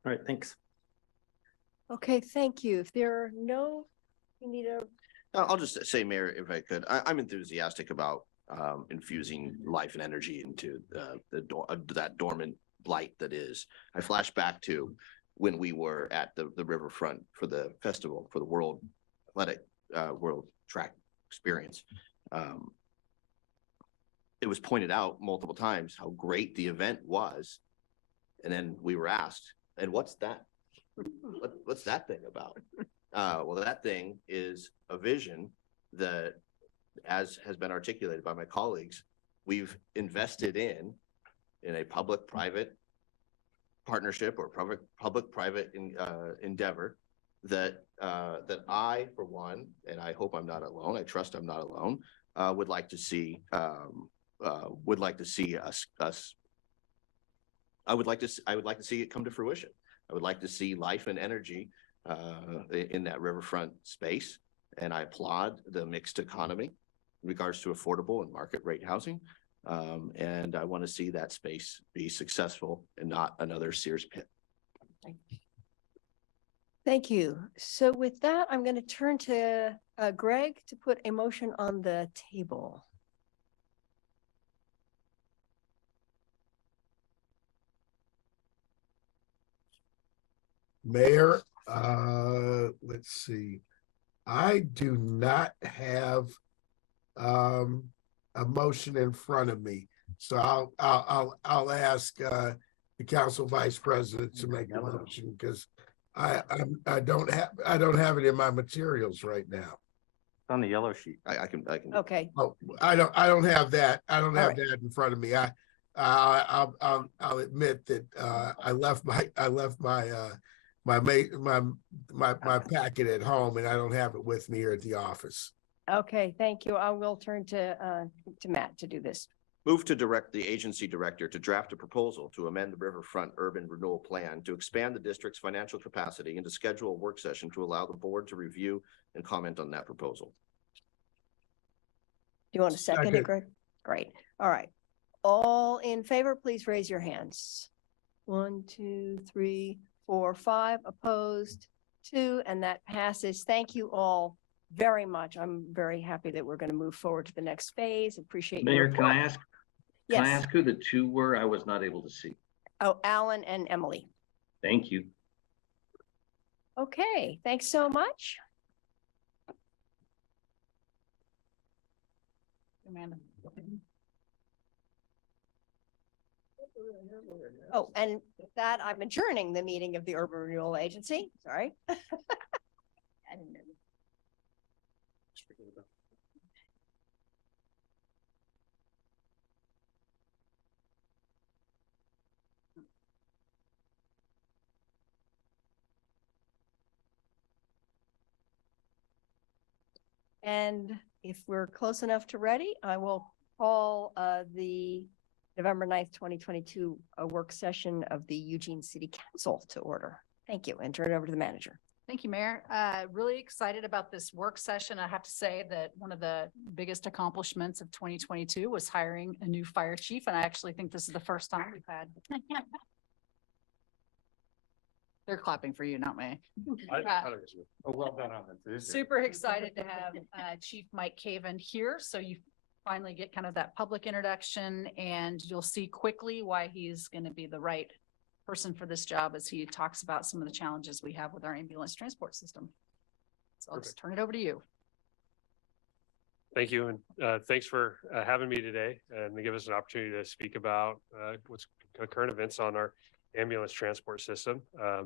All right, thanks. Okay, thank you. If there are no, you need a, I'll just say, Mayor, if I could, I'm enthusiastic about infusing life and energy into that dormant blight that is. I flash back to when we were at the riverfront for the festival, for the World Athletic, World Track Experience. It was pointed out multiple times how great the event was. And then we were asked, and what's that? What's that thing about? Well, that thing is a vision that, as has been articulated by my colleagues, we've invested in a public-private partnership or public-private endeavor that I, for one, and I hope I'm not alone, I trust I'm not alone, would like to see us. I would like to see it come to fruition. I would like to see life and energy in that riverfront space. And I applaud the mixed economy in regards to affordable and market rate housing. And I want to see that space be successful and not another Sears pit. thank you. So with that, I'm going to turn to Greg to put a motion on the table. Mayor, let's see. I do not have a motion in front of me. So I'll ask the council vice president to make a motion because I don't have it in my materials right now. On the yellow sheet. I can. Okay, Oh, I don't have that. I don't have right. that in front of me. I'll admit that I left my packet at home and I don't have it with me here at the office. Okay, thank you. I will turn to Matt to do this. Move to direct the agency director to draft a proposal to amend the Riverfront Urban Renewal Plan to expand the district's financial capacity and to schedule a work session to allow the board to review and comment on that proposal. Do you want to second it, Second. Greg? Great. All right. All in favor, please raise your hands. 1, 2, 3, 4, 5 opposed, 2, and that passes. Thank you all very much. I'm very happy that we're going to move forward to the next phase. Appreciate your Mayor, can I report. ask? Can I Yes. ask who the two were? I was not able to see. Oh, Alan and Emily. Thank you. Okay, thanks so much. Amanda. Oh, and with that, I'm adjourning the meeting of the Urban Renewal Agency. Sorry. I didn't know. And if we're close enough to ready, I will call the November 9th, 2022 work session of the Eugene City Council to order. Thank you, and turn it over to the manager. Thank you, Mayor. Really excited about this work session. I have to say that one of the biggest accomplishments of 2022 was hiring a new fire chief, and I actually think this is the first time we've had. They're clapping for you, not me. Well done on that. Super excited to have Chief Mike Caven here. So you finally get kind of that public introduction, and you'll see quickly why he's going to be the right person for this job as he talks about some of the challenges we have with our ambulance transport system. So I'll just turn it over to you. Thank you, and thanks for having me today and to give us an opportunity to speak about what's current events on our ambulance transport system. I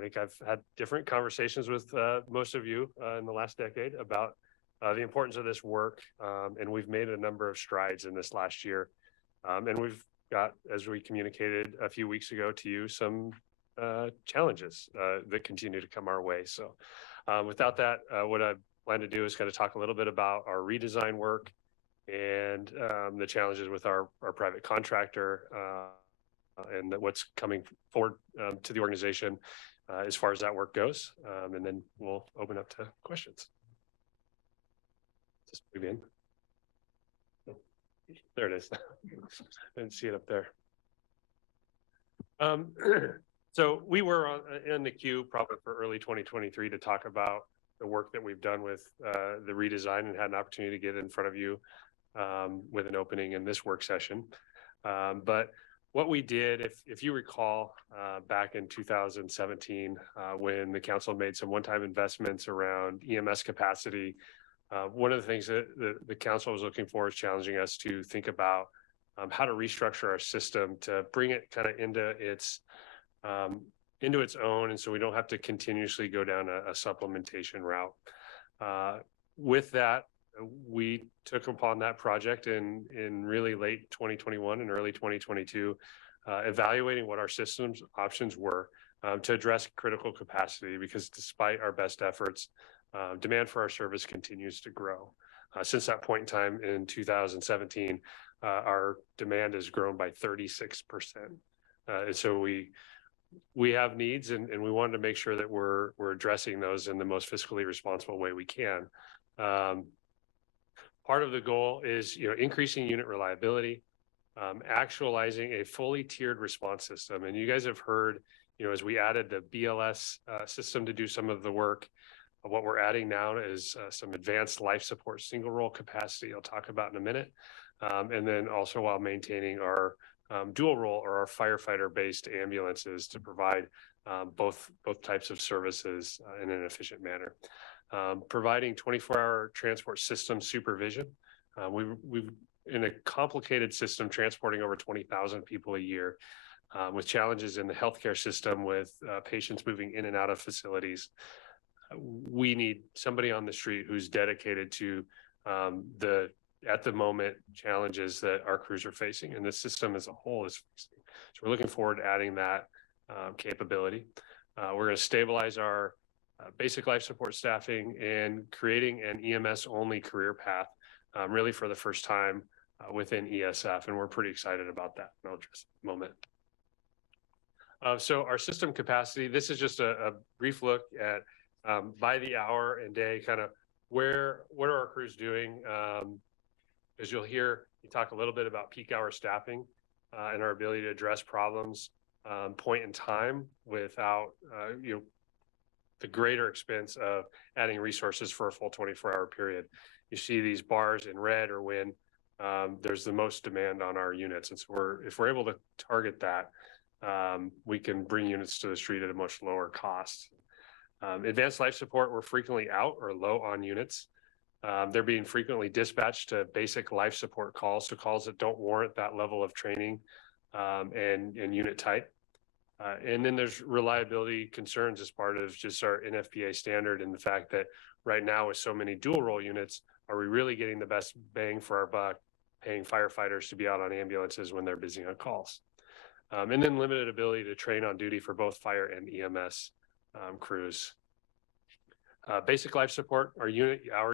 think I've had different conversations with most of you in the last decade about the importance of this work, and we've made a number of strides in this last year. And we've got, as we communicated a few weeks ago to you, some challenges that continue to come our way. So without that, what I plan to do is kind of talk a little bit about our redesign work and the challenges with our private contractor and what's coming forward to the organization as far as that work goes. And then we'll open up to questions. Just move in. There it is. I didn't see it up there. So we were in the queue probably for early 2023 to talk about the work that we've done with the redesign, and had an opportunity to get in front of you with an opening in this work session. But what we did, if you recall, back in 2017, when the council made some one-time investments around EMS capacity, one of the things that the council was looking for is challenging us to think about how to restructure our system to bring it kind of into its own, and so we don't have to continuously go down a supplementation route. With that, we took upon that project in really late 2021 and early 2022, evaluating what our systems options were to address critical capacity, because despite our best efforts, demand for our service continues to grow. Since that point in time in 2017, our demand has grown by 36%. And so we have needs, and we wanted to make sure that we're addressing those in the most fiscally responsible way we can. Part of the goal is, increasing unit reliability, actualizing a fully tiered response system. And you guys have heard, as we added the BLS system to do some of the work, what we're adding now is some advanced life support single role capacity I'll talk about in a minute. And then also while maintaining our dual role or our firefighter based ambulances to provide both types of services in an efficient manner. Providing 24-hour transport system supervision. We've in a complicated system transporting over 20,000 people a year, with challenges in the healthcare system with patients moving in and out of facilities. We need somebody on the street who's dedicated to at the moment challenges that our crews are facing, and the system as a whole is facing. So we're looking forward to adding that capability. We're going to stabilize our basic life support staffing and creating an EMS only career path, really for the first time within ESF, and we're pretty excited about that. And I'll address in a moment. So our system capacity, this is just a brief look at by the hour and day, kind of what are our crews doing? As you'll hear, you talk a little bit about peak hour staffing and our ability to address problems point in time without the greater expense of adding resources for a full 24-hour period. You see these bars in red are when there's the most demand on our units. And so if we're able to target that, we can bring units to the street at a much lower cost. Advanced life support, we're frequently out or low on units. They're being frequently dispatched to basic life support calls, so calls that don't warrant that level of training and unit type. And then there's reliability concerns as part of just our NFPA standard, and the fact that right now with so many dual role units, are we really getting the best bang for our buck paying firefighters to be out on ambulances when they're busy on calls? And then limited ability to train on duty for both fire and EMS crews. Basic life support, our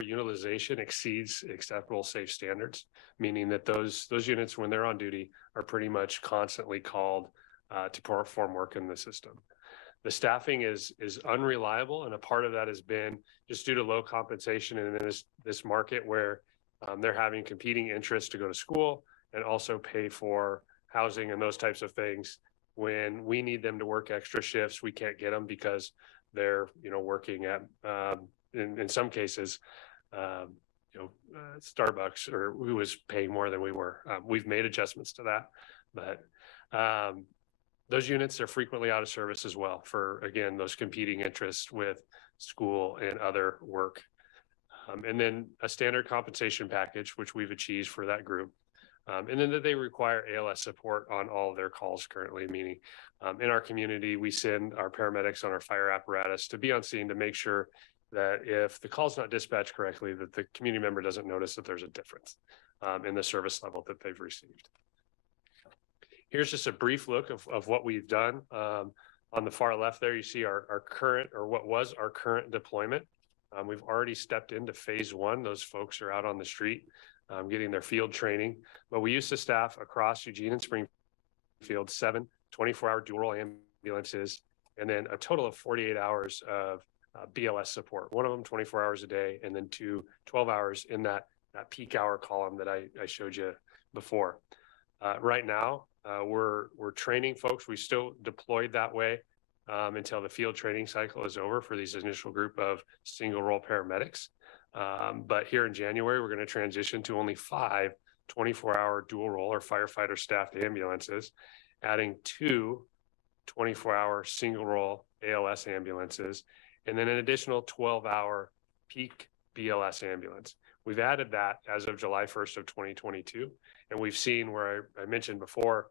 utilization exceeds acceptable safe standards, meaning that those units, when they're on duty, are pretty much constantly called to perform work in the system. The staffing is unreliable, and a part of that has been just due to low compensation in this market where they're having competing interests to go to school and also pay for housing and those types of things. When we need them to work extra shifts, we can't get them because they're working at in some cases Starbucks, or who was paying more than we were. We've made adjustments to that, but those units are frequently out of service as well for, again, those competing interests with school and other work. And then a standard compensation package, which we've achieved for that group. And then that they require ALS support on all of their calls currently, meaning in our community, we send our paramedics on our fire apparatus to be on scene to make sure that if the call's not dispatched correctly, that the community member doesn't notice that there's a difference in the service level that they've received. Here's just a brief look of what we've done. On the far left there, you see our current, or what was our current deployment. We've already stepped into phase one. Those folks are out on the street, getting their field training. But we used to staff across Eugene and Springfield 7 24-hour dual role ambulances, and then a total of 48 hours of BLS support. One of them 24 hours a day, and then 12 hours in that peak hour column that I showed you before. Right now, we're training folks. We still deployed that way until the field training cycle is over for these initial group of single role paramedics. But here in January, we're going to transition to only 5 24-hour dual role or firefighter staffed ambulances, adding 2 24-hour single role ALS ambulances, and then an additional 12-hour peak BLS ambulance. We've added that as of July 1st of 2022. And we've seen where I mentioned before,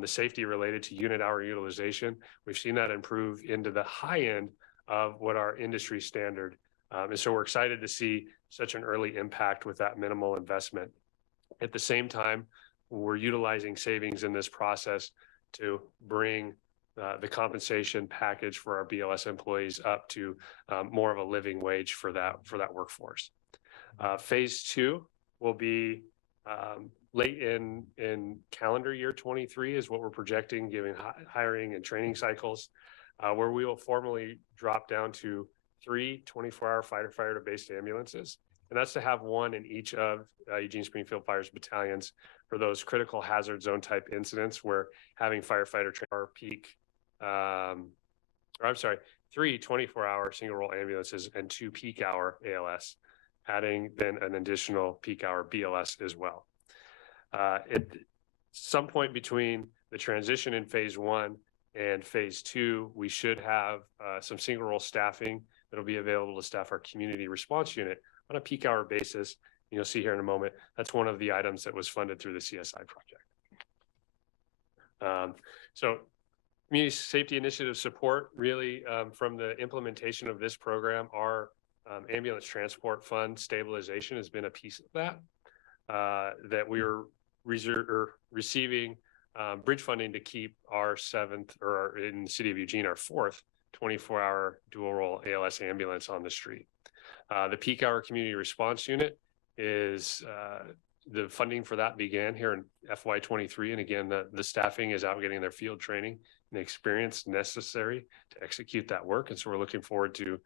the safety related to unit hour utilization. We've seen that improve into the high end of what our industry standard. And so we're excited to see such an early impact with that minimal investment. At the same time, we're utilizing savings in this process to bring the compensation package for our BLS employees up to more of a living wage for that workforce. Phase 2 will be late in calendar year 23 is what we're projecting, given hiring and training cycles, where we will formally drop down to 3 24-hour firefighter-based ambulances. And that's to have 1 in each of Eugene Springfield Fire's battalions for those critical hazard zone type incidents where having firefighter peak, 3 24-hour single role ambulances and 2 peak hour ALS, adding then an additional peak hour BLS as well. At some point between the transition in phase 1 and phase 2, we should have some single role staffing that'll be available to staff our community response unit on a peak hour basis. You'll see here in a moment, that's one of the items that was funded through the CSI project. So community safety initiative support, really from the implementation of this program, our ambulance transport fund stabilization has been a piece of that, that we are receiving bridge funding to keep our 7th, or in the city of Eugene, our 4th 24-hour dual role ALS ambulance on the street. The peak hour community response unit is the funding for that began here in FY23. And again, the staffing is out getting their field training and the experience necessary to execute that work. And so we're looking forward to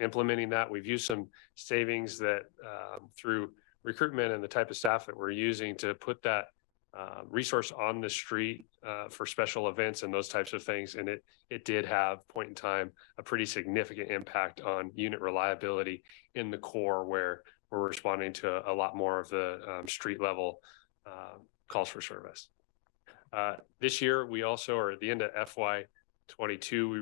implementing that. We've used some savings that through recruitment and the type of staff that we're using to put that resource on the street for special events and those types of things. And it did have, point in time, a pretty significant impact on unit reliability in the core, where we're responding to a lot more of the street level calls for service. This year, we also, or at the end of FY22, we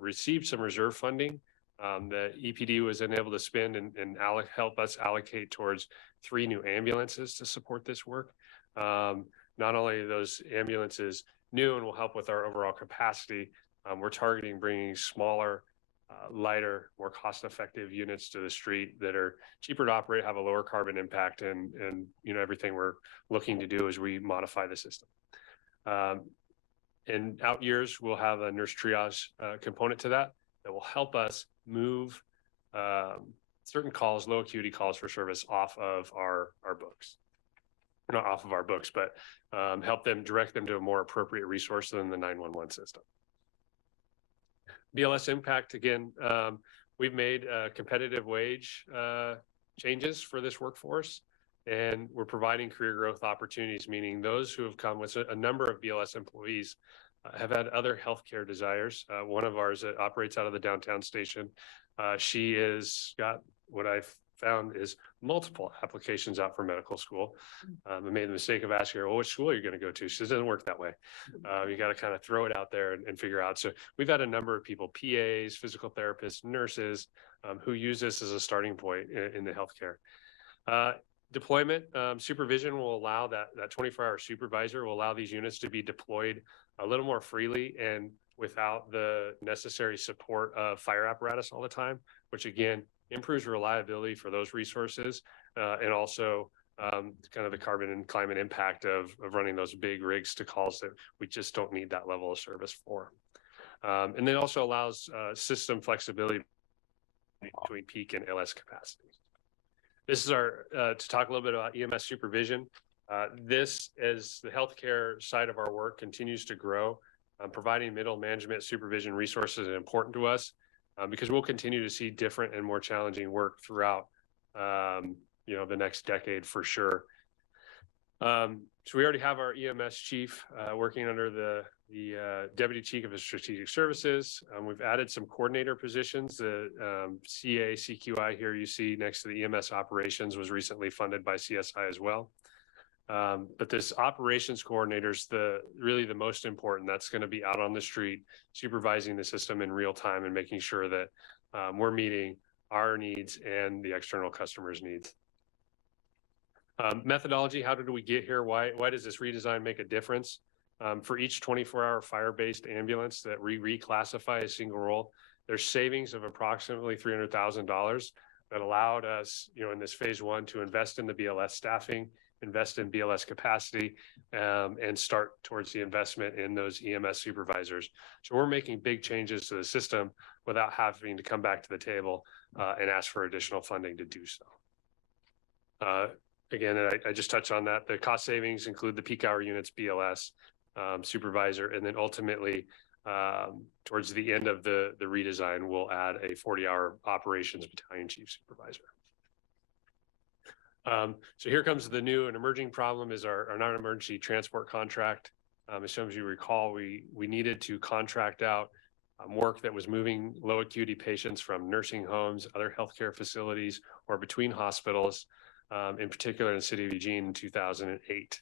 received some reserve funding that EPD was unable to spend and help us allocate towards 3 new ambulances to support this work. Not only are those ambulances new and will help with our overall capacity, we're targeting bringing smaller, lighter, more cost-effective units to the street that are cheaper to operate, have a lower carbon impact, and everything we're looking to do as we modify the system. In out years, we'll have a nurse triage component to that will help us move certain calls, low acuity calls for service off of our books. Not off of our books, but help them, direct them to a more appropriate resource than the 911 system. BLS impact, again, we've made competitive wage changes for this workforce, and we're providing career growth opportunities, meaning those who have come with a number of BLS employees have had other healthcare desires. One of ours that operates out of the downtown station, she has got what I've found is multiple applications out for medical school. I made the mistake of asking her, well, which school are you going to go to? She says, it doesn't work that way. You got to kind of throw it out there and figure out. So we've had a number of people, PAs, physical therapists, nurses, who use this as a starting point in the healthcare. Deployment, supervision will allow that 24-hour supervisor will allow these units to be deployed a little more freely and without the necessary support of fire apparatus all the time, which again, improves reliability for those resources, and also kind of the carbon and climate impact of running those big rigs to calls that we just don't need that level of service for. And then also allows system flexibility between peak and LS capacity. This is our, to talk a little bit about EMS supervision. This, as the healthcare side of our work continues to grow, providing middle management supervision resources is important to us because we'll continue to see different and more challenging work throughout, the next decade for sure. So we already have our EMS chief working under the deputy chief of strategic services. We've added some coordinator positions. The CACQI here you see next to the EMS operations was recently funded by CSI as well. But this operations coordinator is really the most important. That's going to be out on the street, supervising the system in real time and making sure that we're meeting our needs and the external customers' needs. Methodology, how did we get here? Why does this redesign make a difference? For each 24-hour fire-based ambulance that we reclassify as single role, there's savings of approximately $300,000 that allowed us, in this phase one to invest in the BLS staffing, invest in BLS capacity, and start towards the investment in those EMS supervisors. So we're making big changes to the system without having to come back to the table and ask for additional funding to do so. Again, I just touched on that. The cost savings include the peak hour units, BLS, supervisor, and then ultimately towards the end of the redesign, we'll add a 40-hour operations battalion chief supervisor. So here comes the new and emerging problem is our non-emergency transport contract. As some of you recall, we needed to contract out work that was moving low acuity patients from nursing homes, other healthcare facilities, or between hospitals, in particular in the city of Eugene in 2008.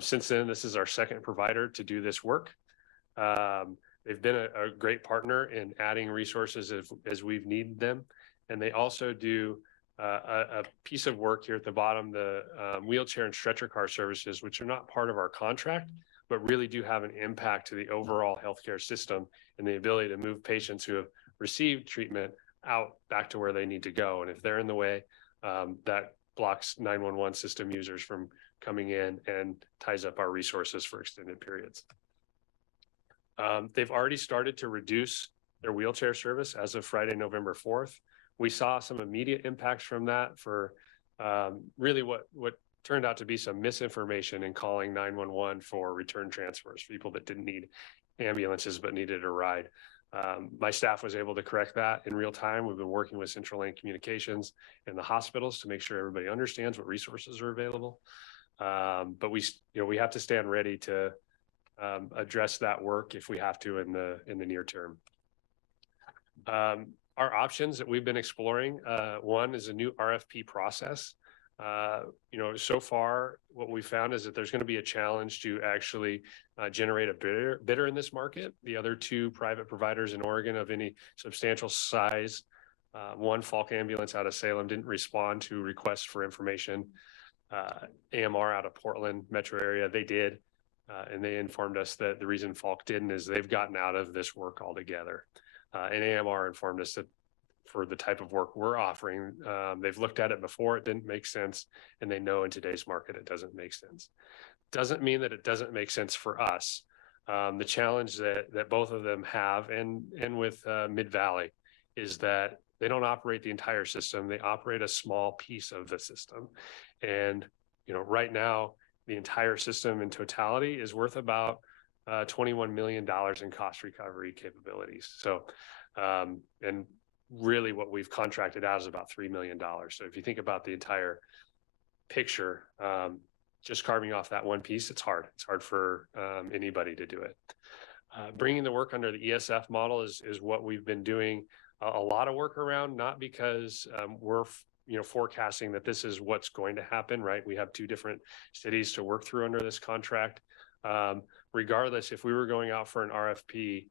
Since then, this is our second provider to do this work. They've been a great partner in adding resources as we've needed them. And they also do a piece of work here at the bottom, the wheelchair and stretcher car services, which are not part of our contract, but really do have an impact to the overall healthcare system and the ability to move patients who have received treatment out back to where they need to go. And if they're in the way, that blocks 911 system users from coming in and ties up our resources for extended periods. They've already started to reduce their wheelchair service as of Friday, November 4th. We saw some immediate impacts from that for really what turned out to be some misinformation in calling 911 for return transfers, people that didn't need ambulances but needed a ride. My staff was able to correct that in real time. We've been working with Central Lane Communications and the hospitals to make sure everybody understands what resources are available. But we have to stand ready to address that work if we have to in the near term. Our options that we've been exploring, one is a new RFP process. So far, what we found is that there's going to be a challenge to actually generate a bidder in this market. The other two private providers in Oregon of any substantial size, one Falk Ambulance out of Salem didn't respond to requests for information. AMR out of Portland metro area, they did. And they informed us that the reason Falk didn't is they've gotten out of this work altogether. And AMR informed us that for the type of work we're offering, they've looked at it before, it didn't make sense, and they know in today's market it doesn't make sense. Doesn't mean that it doesn't make sense for us. The challenge that both of them have, and with Mid-Valley, is that they don't operate the entire system. They operate a small piece of the system. And right now, the entire system in totality is worth about $21 million in cost recovery capabilities. So, and really what we've contracted out is about $3 million. So if you think about the entire picture, just carving off that one piece, it's hard. It's hard for anybody to do it. Bringing the work under the ESF model is what we've been doing a lot of work around, not because we're forecasting that this is what's going to happen, right? We have two different cities to work through under this contract. Regardless, if we were going out for an RFP,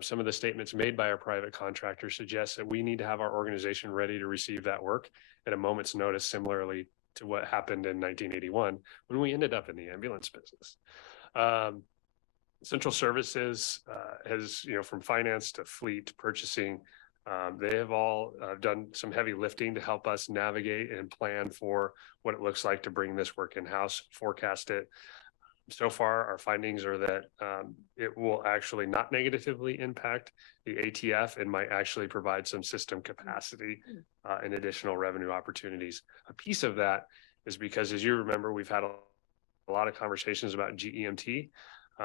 some of the statements made by our private contractor suggest that we need to have our organization ready to receive that work at a moment's notice, similarly to what happened in 1981 when we ended up in the ambulance business. Central Services has, from finance to fleet to purchasing, they have all done some heavy lifting to help us navigate and plan for what it looks like to bring this work in-house, forecast it. so far, our findings are that it will actually not negatively impact the ATF and might actually provide some system capacity and additional revenue opportunities. A piece of that is because, as you remember, we've had a lot of conversations about GEMT.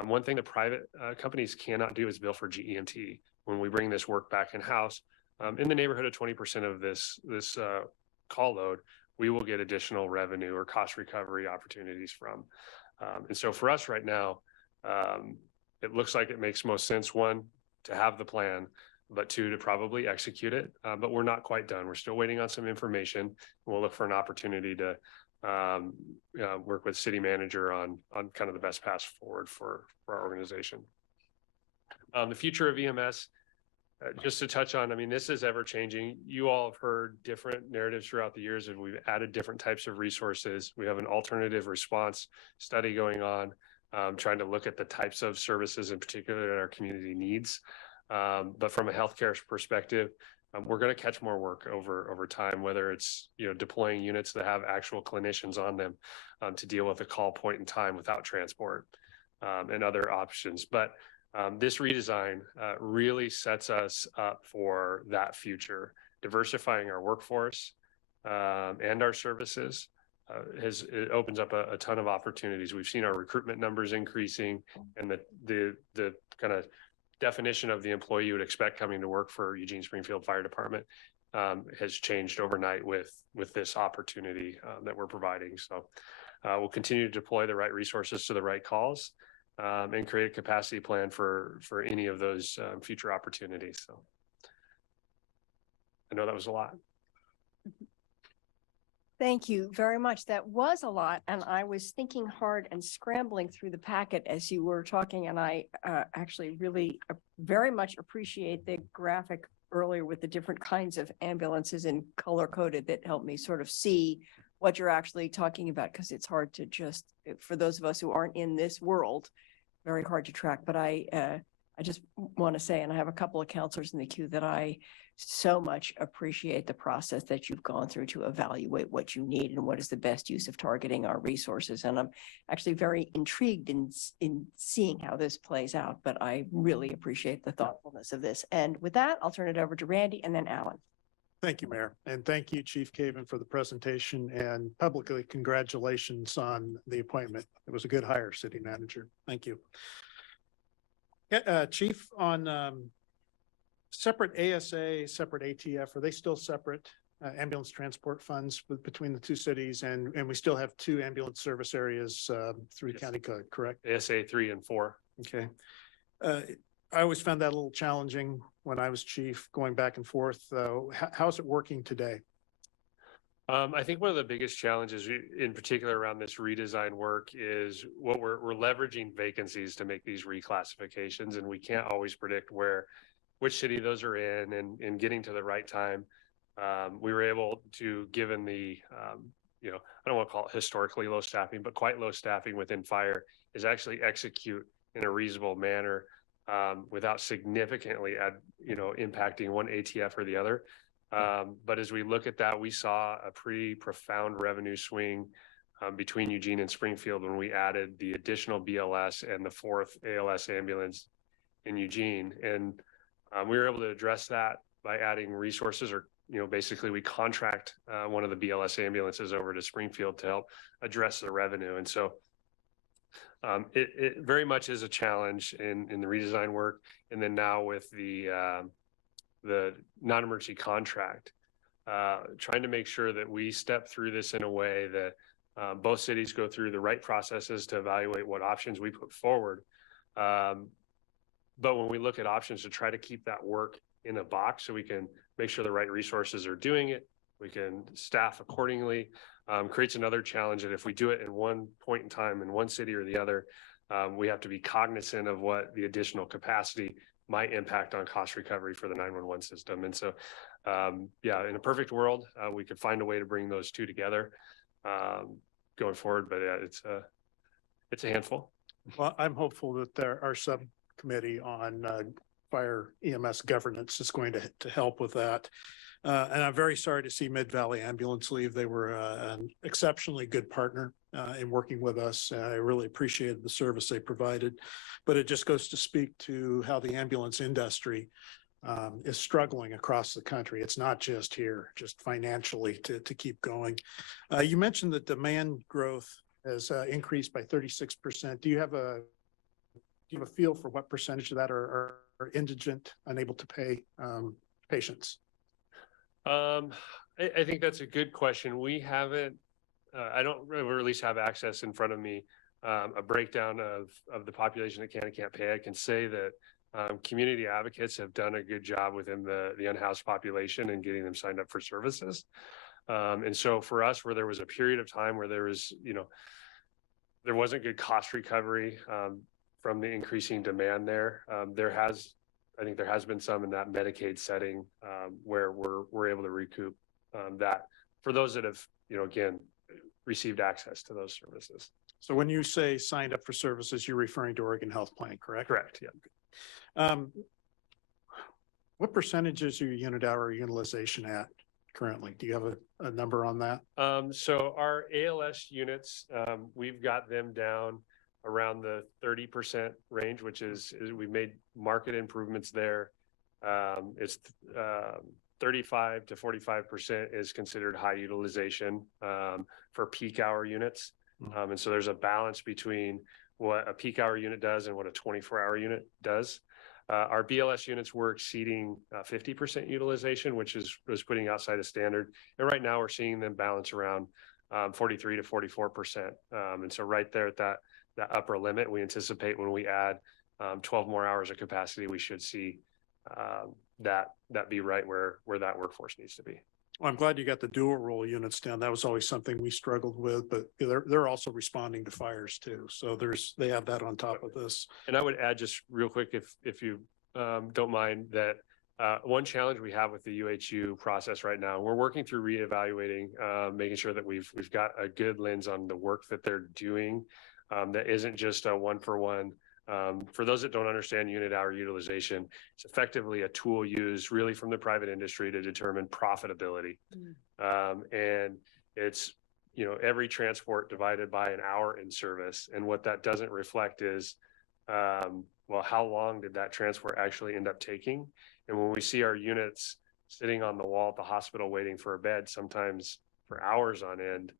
One thing that private companies cannot do is bill for GEMT. When we bring this work back in-house, in the neighborhood of 20% of this call load, we will get additional revenue or cost recovery opportunities from. And so for us right now, it looks like it makes most sense, one, to have the plan, but two, to probably execute it. But we're not quite done. We're still waiting on some information. We'll look for an opportunity to work with city manager on kind of the best path forward for our organization. The future of EMS, just to touch on, I mean, this is ever changing. You all have heard different narratives throughout the years, and we've added different types of resources. We have an alternative response study going on, trying to look at the types of services in particular that our community needs. But from a healthcare perspective, we're going to catch more work over time, whether it's, you know, deploying units that have actual clinicians on them to deal with a call point in time without transport and other options. But this redesign really sets us up for that future, diversifying our workforce and our services. It opens up a ton of opportunities. We've seen our recruitment numbers increasing, and the kind of definition of the employee you would expect coming to work for Eugene Springfield Fire Department has changed overnight with this opportunity that we're providing. So we'll continue to deploy the right resources to the right calls and create a capacity plan for any of those future opportunities. So I know that was a lot. Thank you very much. That was a lot. And I was thinking hard and scrambling through the packet as you were talking. And I actually really very much appreciate the graphic earlier with the different kinds of ambulances and color coded that helped me sort of see what you're actually talking about, because it's hard to just, for those of us who aren't in this world, very hard to track. But I just want to say, and I have a couple of counselors in the queue, that I so much appreciate the process that you've gone through to evaluate what you need and what is the best use of targeting our resources. And I'm actually very intrigued in seeing how this plays out, but I really appreciate the thoughtfulness of this. And with that, I'll turn it over to Randy and then Alan. Thank you, Mayor. And thank you, Chief Caven, for the presentation, and publicly congratulations on the appointment. It was a good hire, City Manager. Thank you. Chief, on separate ASA, separate ATF, are they still separate ambulance transport funds between the two cities? And we still have two ambulance service areas through Yes. county code, correct? ASA 3 and 4. Okay. I always found that a little challenging when I was chief, going back and forth. How's it working today? I think one of the biggest challenges in particular around this redesign work is what we're leveraging vacancies to make these reclassifications, and we can't always predict which city those are in, and getting to the right time. We were able to, given the, I don't want to call it historically low staffing, but quite low staffing within fire, is actually execute in a reasonable manner without significantly impacting one ATF or the other. But as we look at that, we saw a pretty profound revenue swing between Eugene and Springfield when we added the additional BLS and the 4th ALS ambulance in Eugene. And we were able to address that by adding resources, or, basically we contract one of the BLS ambulances over to Springfield to help address the revenue. And so it very much is a challenge in the redesign work. And then now with the non-emergency contract, trying to make sure that we step through this in a way that both cities go through the right processes to evaluate what options we put forward. But when we look at options, to try to keep that work in a box so we can make sure the right resources are doing it, we can staff accordingly, creates another challenge. And if we do it in one point in time in one city or the other, we have to be cognizant of what the additional capacity might impact on cost recovery for the 911 system. And so, in a perfect world, we could find a way to bring those two together going forward. But it's a handful. Well, I'm hopeful that our subcommittee on fire EMS governance is going to help with that. And I'm very sorry to see Mid-Valley Ambulance leave. They were an exceptionally good partner in working with us. I really appreciated the service they provided. But it just goes to speak to how the ambulance industry is struggling across the country. It's not just here, just financially to keep going. You mentioned that demand growth has increased by 36%. Do you have a feel for what percentage of that are indigent, unable to pay patients? I think that's a good question. We haven't, I don't, or at least have access in front of me, a breakdown of the population that can and can't pay. I can say that community advocates have done a good job within the unhoused population and getting them signed up for services. And so for us, where there was a period of time where there was, there wasn't good cost recovery from the increasing demand there, I think there has been some in that Medicaid setting where we're able to recoup that for those that have, again, received access to those services. So when you say signed up for services, you're referring to Oregon Health Plan, correct? Correct, yeah. What percentage is your unit hour utilization at currently? Do you have a number on that? So our ALS units, we've got them down around the 30% range, which is we've made market improvements there. It's 35 to 45% is considered high utilization for peak hour units. And so there's a balance between what a peak hour unit does and what a 24-hour unit does. Our BLS units were exceeding 50% utilization, which was putting outside of standard. And right now we're seeing them balance around 43 to 44%. And so right there at that upper limit, we anticipate when we add 12 more hours of capacity, we should see that be right where that workforce needs to be. Well, I'm glad you got the dual role units down. That was always something we struggled with, but they're also responding to fires too. So they have that on top of this. And I would add just real quick, if you don't mind, that one challenge we have with the UHU process right now, we're working through reevaluating, making sure that we've got a good lens on the work that they're doing. That isn't just a one-for-one. For those that don't understand unit hour utilization, it's effectively a tool used really from the private industry to determine profitability. And it's, every transport divided by an hour in service. And what that doesn't reflect is, well, how long did that transport actually end up taking? And when we see our units sitting on the wall at the hospital waiting for a bed, sometimes for hours on end,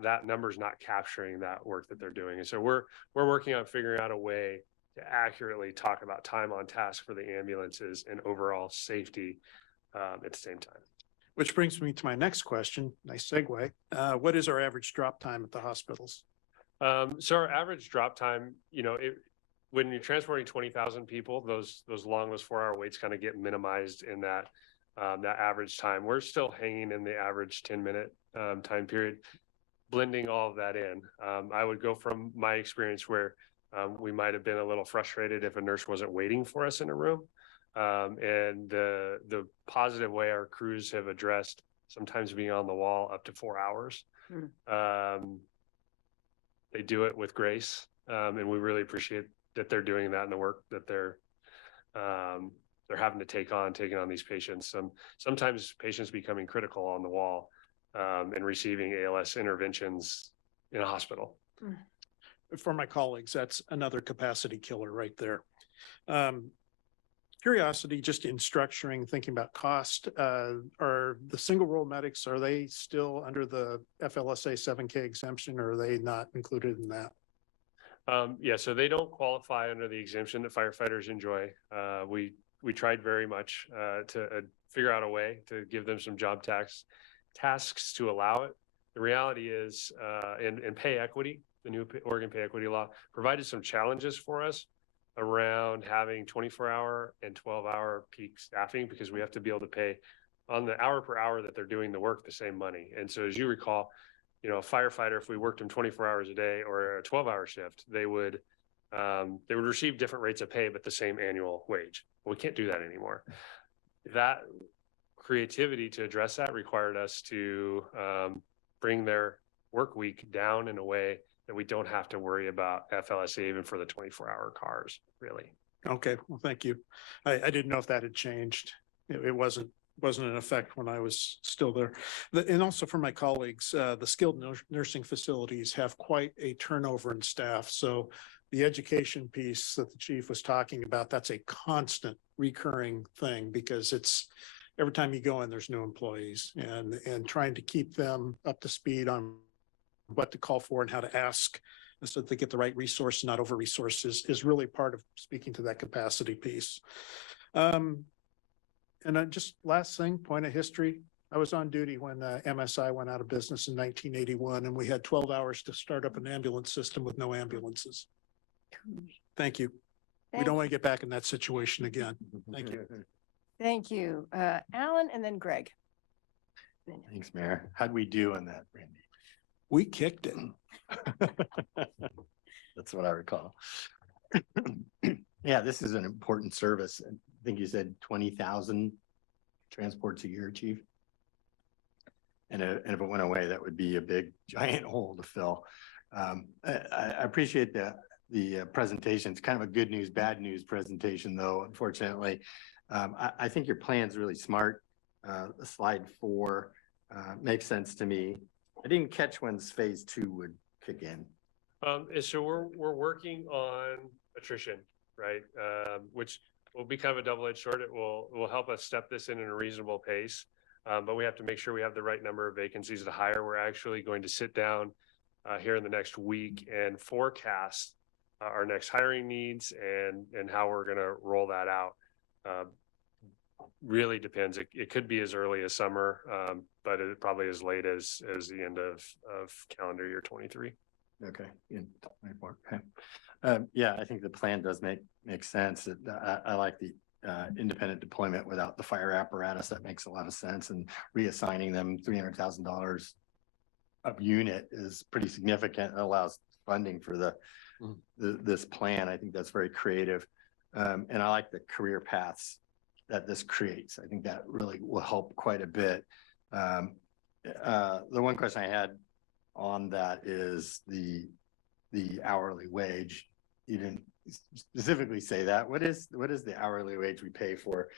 that number's not capturing that work that they're doing. And so we're working on figuring out a way to accurately talk about time on task for the ambulances and overall safety at the same time. Which brings me to my next question. Nice segue. What is our average drop time at the hospitals? So our average drop time, when you're transporting 20,000 people, those 4-hour waits kind of get minimized in that average time. We're still hanging in the average 10-minute time period. Blending all of that in, I would go from my experience where we might have been a little frustrated if a nurse wasn't waiting for us in a room. And the positive way our crews have addressed sometimes being on the wall up to 4 hours. They do it with grace. And we really appreciate that they're doing that and the work that they're having to taking on these patients. Sometimes patients becoming critical on the wall and receiving ALS interventions in a hospital. For my colleagues, that's another capacity killer right there. Curiosity, just in structuring, thinking about cost, are the single role medics, are they still under the FLSA 7K exemption, or are they not included in that? Yeah, so they don't qualify under the exemption that firefighters enjoy. We tried very much to figure out a way to give them some job tasks to allow it. The reality is, and pay equity, the new Oregon pay equity law provided some challenges for us around having 24-hour and 12-hour peak staffing, because we have to be able to pay on the hour per hour that they're doing the work the same money. And so as you recall, a firefighter, if we worked them 24 hours a day or a 12-hour shift, they would receive different rates of pay, but the same annual wage. We can't do that anymore. That creativity to address that required us to bring their work week down in a way that we don't have to worry about FLSA even for the 24-hour cars, really. Okay, well, thank you. I didn't know if that had changed. It wasn't wasn't in effect when I was still there. And also for my colleagues, the skilled nursing facilities have quite a turnover in staff. So the education piece that the chief was talking about, that's a constant recurring thing because it's every time you go in, there's new employees and trying to keep them up to speed on what to call for and how to ask so that they get the right resource, not over resources, is really part of speaking to that capacity piece. And just last thing, point of history. I was on duty when MSI went out of business in 1981, and we had 12 hours to start up an ambulance system with no ambulances. Thank you. We Thank don't want to get back in that situation again. Thank you. Thank you. Alan and then Greg. Thanks, Mayor. How'd we do on that, Randy? We kicked it. That's what I recall. Yeah, this is an important service. I think you said 20,000 transports a year, Chief. And if it went away, that would be a big giant hole to fill. I appreciate the presentation. It's kind of a good news, bad news presentation, though, unfortunately. I think your plan's really smart. Slide 4 makes sense to me. I didn't catch when phase 2 would kick in. And so we're working on attrition, right? Which will be kind of a double-edged sword. It will help us step this in a reasonable pace. But we have to make sure we have the right number of vacancies to hire. We're actually going to sit down here in the next week and forecast our next hiring needs and how we're going to roll that out. Really depends. It could be as early as summer, but it probably as late as the end of calendar year 23. Okay, in 24. Okay. Yeah, I think the plan does make sense. I like the independent deployment without the fire apparatus. That makes a lot of sense. And reassigning them $300,000 a unit is pretty significant. It allows funding for this plan. I think that's very creative. And I like the career paths that this creates. I think that really will help quite a bit. The one question I had on that is the hourly wage. You didn't specifically say that. What is the hourly wage we pay for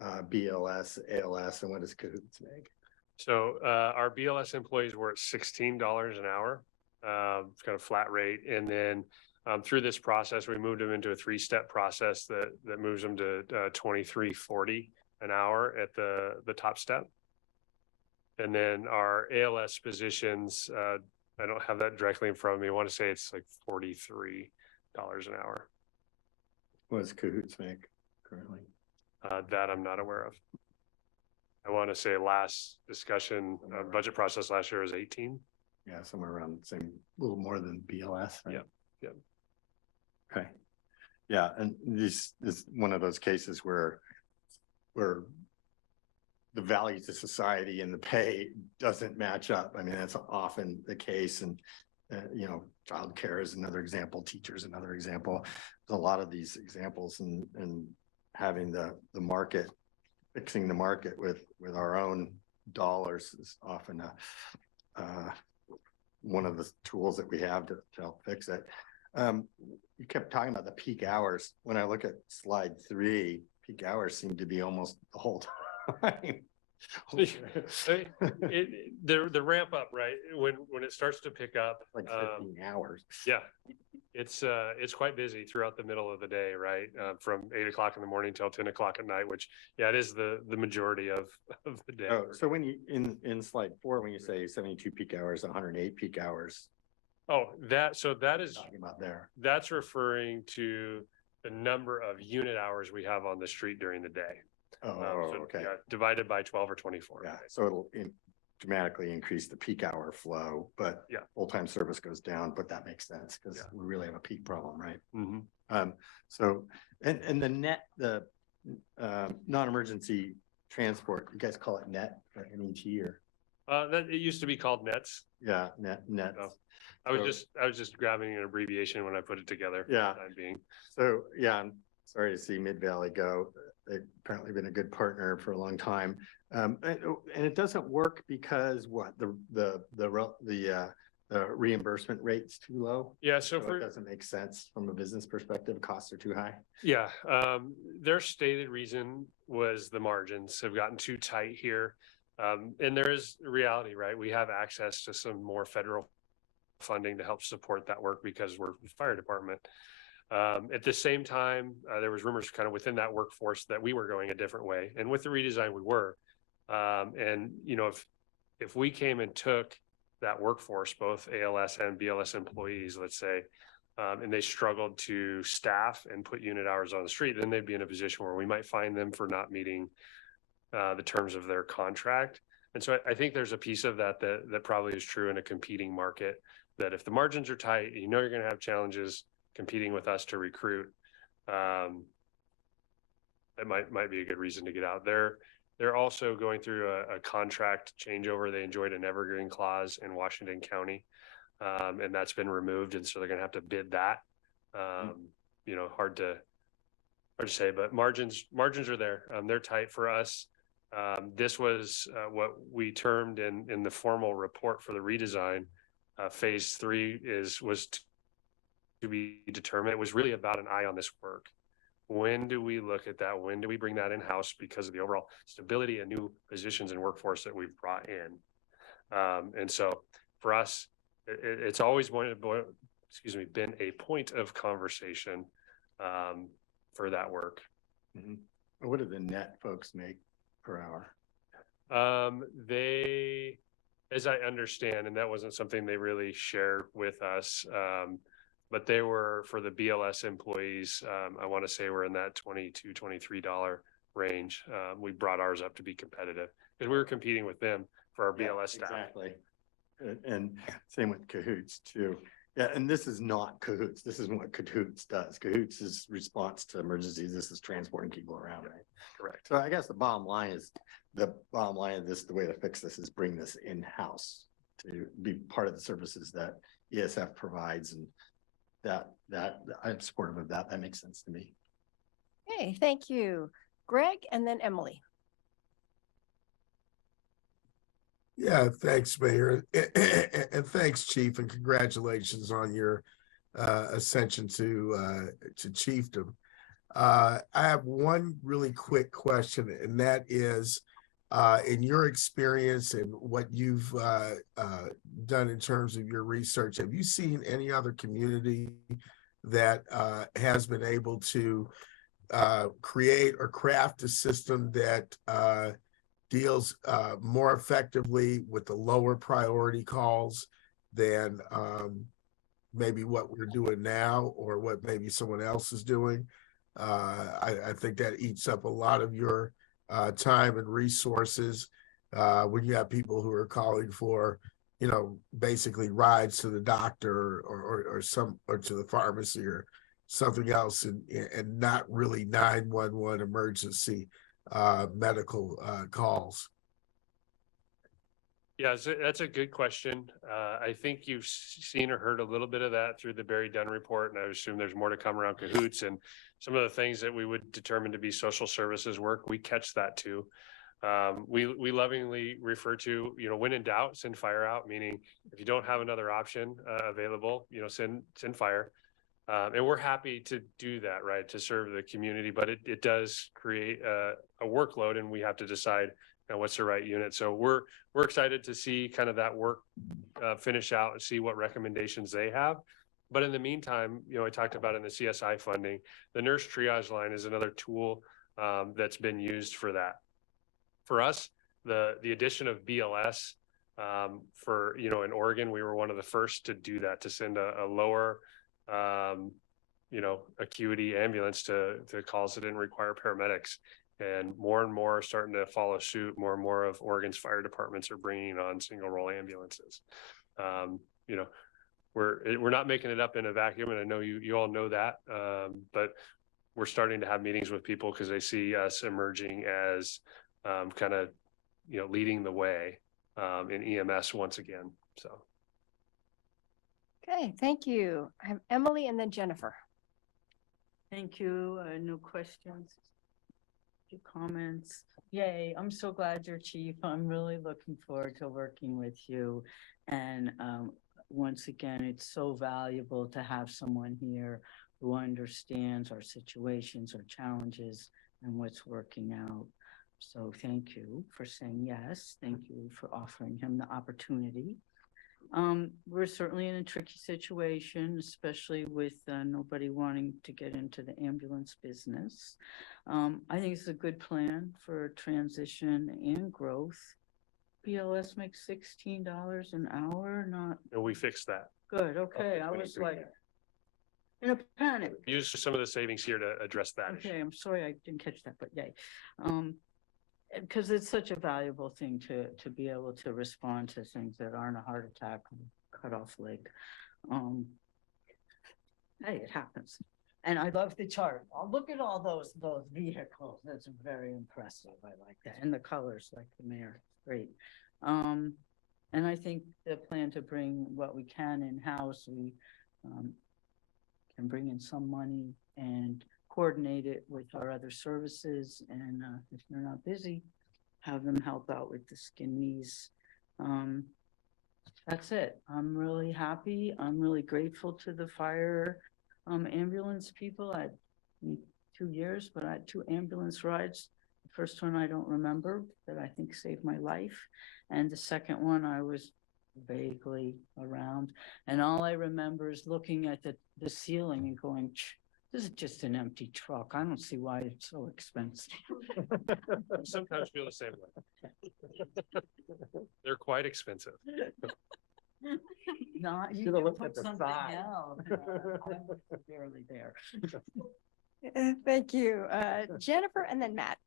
BLS, ALS, and what does Cahoots make? So our BLS employees were at $16 an hour. It's got a flat rate. And then through this process, we moved them into a 3-step process that moves them to $23.40 an hour at the top step. And then our ALS positions, I don't have that directly in front of me. I want to say it's like $43 an hour. What does Cahoots make currently? That I'm not aware of. I want to say last discussion, budget process last year was 18. Yeah, somewhere around the same, a little more than BLS. Right? Yep. Okay. Yeah, and this is one of those cases where the value to society and the pay doesn't match up. I mean, that's often the case. And, childcare is another example, teachers, another example. There's a lot of these examples and having the market, fixing the market with our own dollars is often one of the tools that we have to help fix it. You kept talking about the peak hours. When I look at slide 3, peak hours seem to be almost the whole time. The ramp up, right? When it starts to pick up, like 15 hours. Yeah, it's quite busy throughout the middle of the day, right? From 8 o'clock in the morning till 10 o'clock at night, which it is the majority of the day. Oh, so when you in slide 4, when you say 72 peak hours, 108 peak hours. Oh, that is talking about there. That's referring to the number of unit hours we have on the street during the day. Okay. Yeah, divided by 12 or 24. Yeah, so it'll dramatically increase the peak hour flow, but yeah, full-time service goes down, but that makes sense because we really have a peak problem, right? Mm-hmm. So, and the non-emergency transport, you guys call it NET or NET or? That it used to be called NETS. Yeah, NET. So, I was just grabbing an abbreviation when I put it together. Yeah. For the time being. So yeah, I'm sorry to see Mid-Valley go. They've apparently been a good partner for a long time. And it doesn't work because what the the reimbursement rate's too low? Yeah, so So for. it doesn't make sense from a business perspective, costs are too high? Yeah, their stated reason was the margins have gotten too tight here. And there is a reality, right? We have access to some more federal funding to help support that work because we're the fire department. At the same time, there was rumors kind of within that workforce that we were going a different way. And with the redesign, we were. And, you know, if we came and took that workforce, both ALS and BLS employees, let's say, and they struggled to staff and put unit hours on the street, then they'd be in a position where we might fine them for not meeting the terms of their contract. And so I think there's a piece of that probably is true in a competing market, that if the margins are tight, you know, you're going to have challenges competing with us to recruit. That might be a good reason to get out there. They're also going through a contract changeover. They enjoyed an evergreen clause in Washington County, and that's been removed. And so they're going to have to bid that. You know, hard to say, but margins are there. They're tight for us. This was what we termed in the formal report for the redesign. Phase 3 was to be determined. It was really about an eye on this work. When do we look at that? When do we bring that in-house because of the overall stability and new positions and workforce that we've brought in? And so for us, it's always been a point of conversation for that work. Mm-hmm. What do the net folks make per hour? They, as I understand, and that wasn't something they really shared with us, but they were, for the BLS employees, I want to say we're in that $22, $23 range. We brought ours up to be competitive because we were competing with them for our BLS staff. Exactly. And same with Cahoots too. Yeah, and this is not Cahoots. This is what Cahoots does. Cahoots is response to emergencies. This is transporting people around, right? Correct. So I guess the bottom line of this, the way to fix this is bring this in-house to be part of the services that ESF provides, and that I'm supportive of that. That makes sense to me. Okay, thank you. Greg and then Emily. Yeah, thanks, Mayor. And thanks, Chief, and congratulations on your ascension to chiefdom. I have one really quick question, and that is, in your experience and what you've done in terms of your research, have you seen any other community that has been able to create or craft a system that deals more effectively with the lower priority calls than maybe what we're doing now or what maybe someone else is doing? I think that eats up a lot of your time and resources when you have people who are calling for, you know, basically rides to the doctor or to the pharmacy or something else, and not really 911 emergency medical calls. Yeah, that's a good question. I think you've seen or heard a little bit of that through the Barry Dunn report, and I assume there's more to come around Cahoots and some of the things that we would determine to be social services work. We catch that too. We lovingly refer to, you know, when in doubt, send fire out, meaning if you don't have another option available, you know, send fire. And we're happy to do that, right, to serve the community, but it does create a workload, and we have to decide what's the right unit. So we're excited to see kind of that work finish out and see what recommendations they have. But in the meantime, you know, I talked about in the CSI funding, the nurse triage line is another tool that's been used for that. For us, the addition of BLS for, you know, in Oregon, we were one of the first to do that, to send a lower you know, acuity ambulance to calls that didn't require paramedics. And more are starting to follow suit. More and more of Oregon's fire departments are bringing on single role ambulances. You know, we're not making it up in a vacuum, and I know you all know that. But we're starting to have meetings with people because they see us emerging as kind of, you know, leading the way in EMS once again. So. Okay, thank you. I have Emily and then Jennifer. Thank you. No questions. Few comments. Yay, I'm so glad you're chief. I'm really looking forward to working with you. And once again, it's so valuable to have someone here who understands our situations, our challenges, and what's working out. So thank you for saying yes. Thank you for offering him the opportunity. We're certainly in a tricky situation, especially with nobody wanting to get into the ambulance business. I think it's a good plan for transition and growth. BLS makes $16 an hour, not And we fixed that. good. Okay, I was like in a panic. Use some of the savings here to address that issue. Okay, I'm sorry I didn't catch that, but yay. Because it's such a valuable thing to be able to respond to things that aren't a heart attack, cut off leg. Hey, it happens. And I love the chart. Oh, look at all those vehicles. That's very impressive. I like that. And the colors, like the mayor, great. And I think the plan to bring what we can in-house, we can bring in some money and coordinate it with our other services. And if they're not busy, have them help out with the skin knees. That's it. I'm really happy. I'm really grateful to the fire ambulance people. I had 2 years, but I had 2 ambulance rides. The first one I don't remember, that I think saved my life. And the second one I was vaguely around. And all I remember is looking at the ceiling and going, this is just an empty truck. I don't see why it's so expensive. I sometimes feel the same way. They're quite expensive. Not, you Should've can looked put at the something side. else. I'm barely there. Thank you, Jennifer, and then Matt.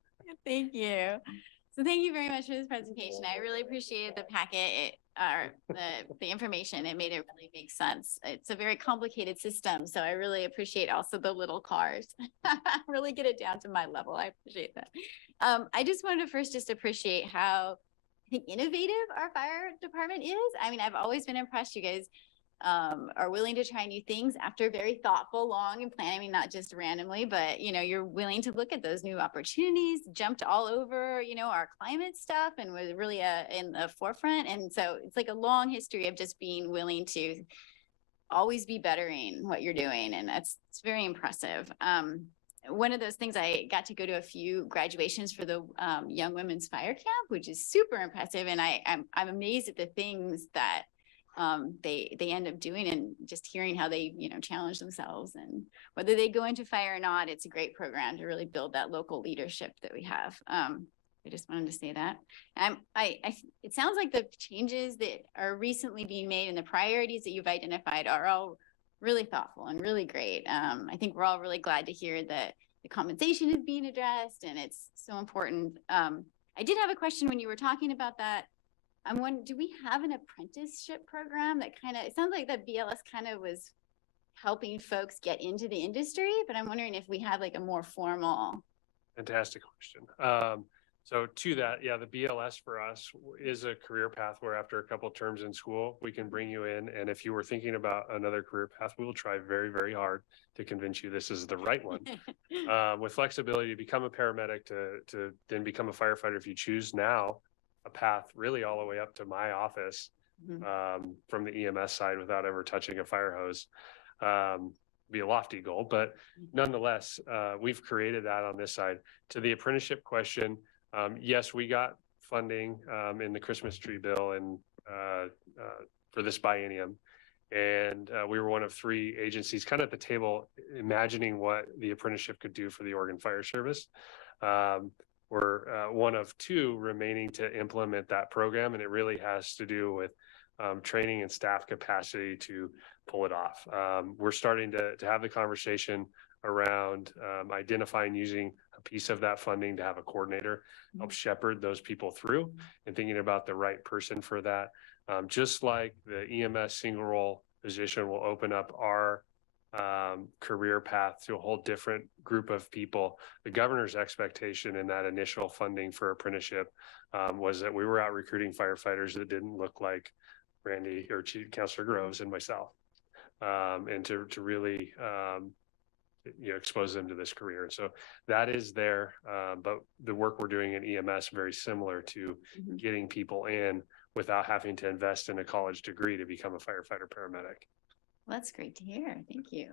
Thank you. So thank you very much for this presentation. I really appreciated the packet, the information. It made it really make sense. It's a very complicated system, so I really appreciate also the little cars. Really get it down to my level. I appreciate that. I just wanted to first just appreciate how I think innovative our fire department is. I mean, I've always been impressed. You guys are willing to try new things after very thoughtful, long and planning. I mean, not just randomly, but you're willing to look at those new opportunities, jumped all over, our climate stuff and was really in the forefront. And so it's like a long history of just being willing to always be bettering what you're doing. And it's very impressive. One of those things, I got to go to a few graduations for the Young Women's Fire Camp, which is super impressive. And I'm amazed at the things that they end up doing, and just hearing how they challenge themselves, and whether they go into fire or not. It's a great program to really build that local leadership that we have. I just wanted to say that. It sounds like the changes that are recently being made and the priorities that you've identified are all really thoughtful and really great. I think we're all really glad to hear that the compensation is being addressed, and it's so important. I did have a question when you were talking about that. I'm wondering, do we have an apprenticeship program that it sounds like that BLS kind of was helping folks get into the industry, but I'm wondering if we have like a more formal. Fantastic question. So to that, yeah, the BLS for us is a career path where after a couple of terms in school, we can bring you in. And if you were thinking about another career path, we will try very, very hard to convince you this is the right one. With flexibility to become a paramedic, to then become a firefighter if you choose now, a path really all the way up to my office from the EMS side without ever touching a fire hose. Be a lofty goal, but nonetheless, we've created that on this side. To the apprenticeship question, yes, we got funding in the Christmas tree bill and for this biennium. And we were one of 3 agencies kind of at the table imagining what the apprenticeship could do for the Oregon Fire Service. We're one of 2 remaining to implement that program, and it really has to do with training and staff capacity to pull it off. We're starting to have the conversation around identifying using a piece of that funding to have a coordinator help shepherd those people through, and thinking about the right person for that. Just like the EMS single role position will open up our career path to a whole different group of people. The governor's expectation in that initial funding for apprenticeship was that we were out recruiting firefighters that didn't look like Randy or Chief Counselor Groves and myself, and to really expose them to this career. And so that is there, but the work we're doing in EMS very similar to getting people in without having to invest in a college degree to become a firefighter paramedic. Well, that's great to hear. Thank you.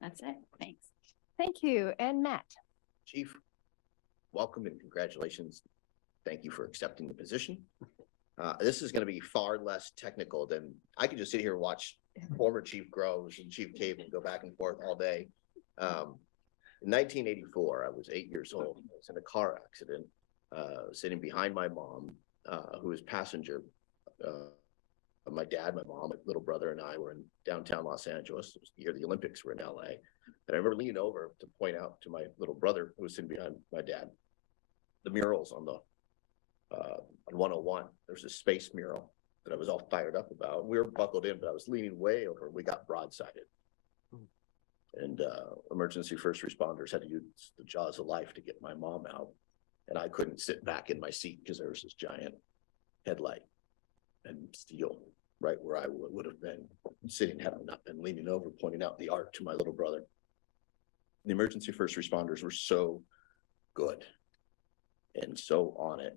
That's it. Thanks. Thank you. And Matt? Chief, welcome and congratulations. Thank you for accepting the position. This is going to be far less technical than I could just sit here and watch former Chief Groves and Chief Cable go back and forth all day. In 1984, I was 8 years old. I was in a car accident, sitting behind my mom, who was passenger. My dad, my mom, my little brother, and I were in downtown Los Angeles. It was the year the Olympics were in LA. And I remember leaning over to point out to my little brother, who was sitting behind my dad, the murals on the on 101. There's a space mural that I was all fired up about. We were buckled in, but I was leaning way over. We got broadsided. And emergency first responders had to use the jaws of life to get my mom out. And I couldn't sit back in my seat because there was this giant headlight and steel right where I would have been sitting had I not been leaning over, pointing out the art to my little brother. The emergency first responders were so good and so on it.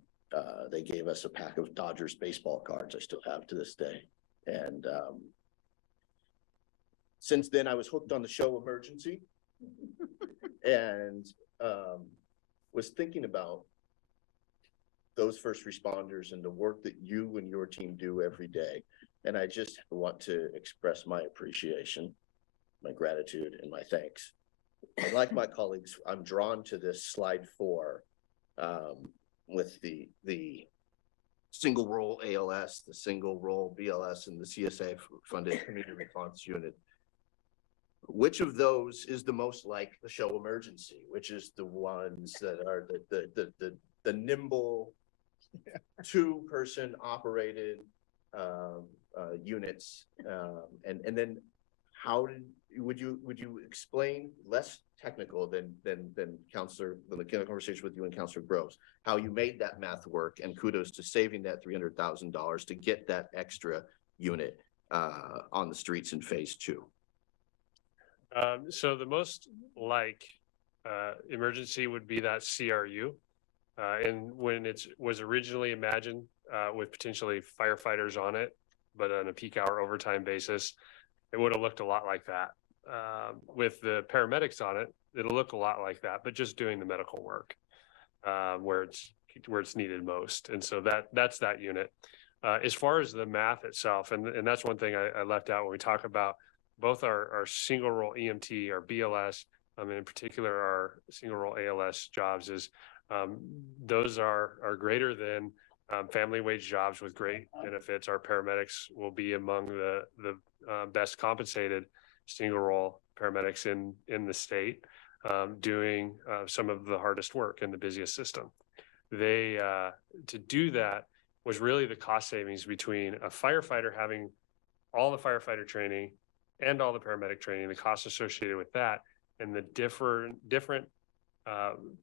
They gave us a pack of Dodgers baseball cards I still have to this day. And since then I was hooked on the show Emergency and was thinking about those first responders and the work that you and your team do every day. And I just want to express my appreciation, my gratitude, and my thanks. And like my colleagues, I'm drawn to this slide 4 with the single role ALS, the single role BLS, and the CSA funded community response unit. Which of those is the most like the show Emergency? Which is the ones that are the nimble 2-person operated units? And then how would you explain, less technical than Counselor, than the conversation with you and Counselor Groves, how you made that math work, and kudos to saving that $300,000 to get that extra unit on the streets in phase 2? So the most like emergency would be that CRU. And when it was originally imagined with potentially firefighters on it, but on a peak hour overtime basis, it would have looked a lot like that. With the paramedics on it, it'll look a lot like that, but just doing the medical work where it's needed most. And so that's that unit. As far as the math itself, and that's one thing I left out when we talk about both our single role EMT, our BLS, and in particular our single role ALS jobs, is those are greater than family wage jobs with great benefits. Our paramedics will be among the best compensated single role paramedics in the state, doing some of the hardest work in the busiest system. They to do that was really the cost savings between a firefighter having all the firefighter training and all the paramedic training, the costs associated with that, and the different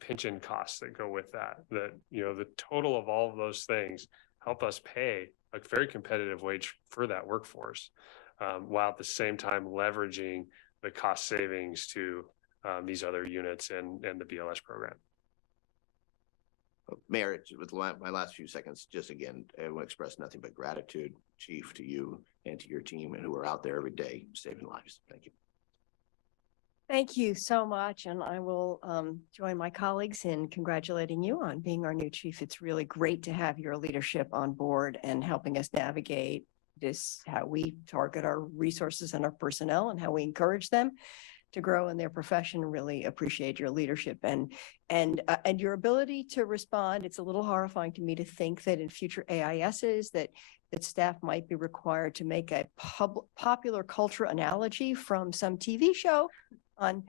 pension costs that go with that. That, the total of all of those things help us pay a very competitive wage for that workforce, while at the same time leveraging the cost savings to these other units and the BLS program. Mayor, with my last few seconds, just again, I want to express nothing but gratitude, Chief, to you and to your team, and who are out there every day saving lives. Thank you. Thank you so much. And I will join my colleagues in congratulating you on being our new chief. It's really great to have your leadership on board and helping us navigate this, how we target our resources and our personnel and how we encourage them to grow in their profession. Really appreciate your leadership and your ability to respond. It's a little horrifying to me to think that in future AISs that staff might be required to make a popular culture analogy from some TV show on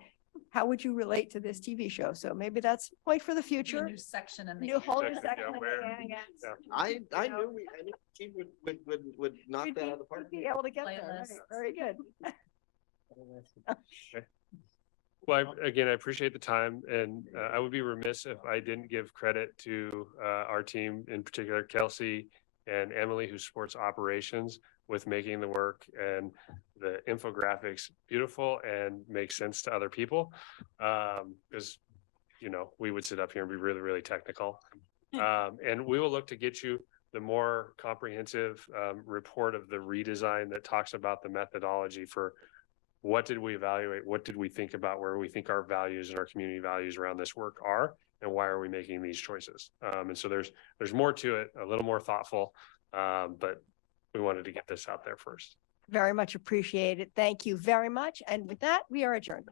how would you relate to this TV show. So maybe that's a point for the future. New section in the. New whole new Section, section yeah, of where- AIS. I knew Chief would knock that out of the park. Be able to get there. Right. Playlists. Very good. Well, again, I appreciate the time, and I would be remiss if I didn't give credit to our team, in particular Kelsey and Emily, who supports operations, with making the work and the infographics beautiful and make sense to other people. Because, we would sit up here and be really, really technical. And we will look to get you the more comprehensive report of the redesign that talks about the methodology for what did we evaluate, what did we think about, where we think our values and our community values around this work are, and why are we making these choices? And so there's more to it, a little more thoughtful, but we wanted to get this out there first. Very much appreciated. Thank you very much. And with that, we are adjourned.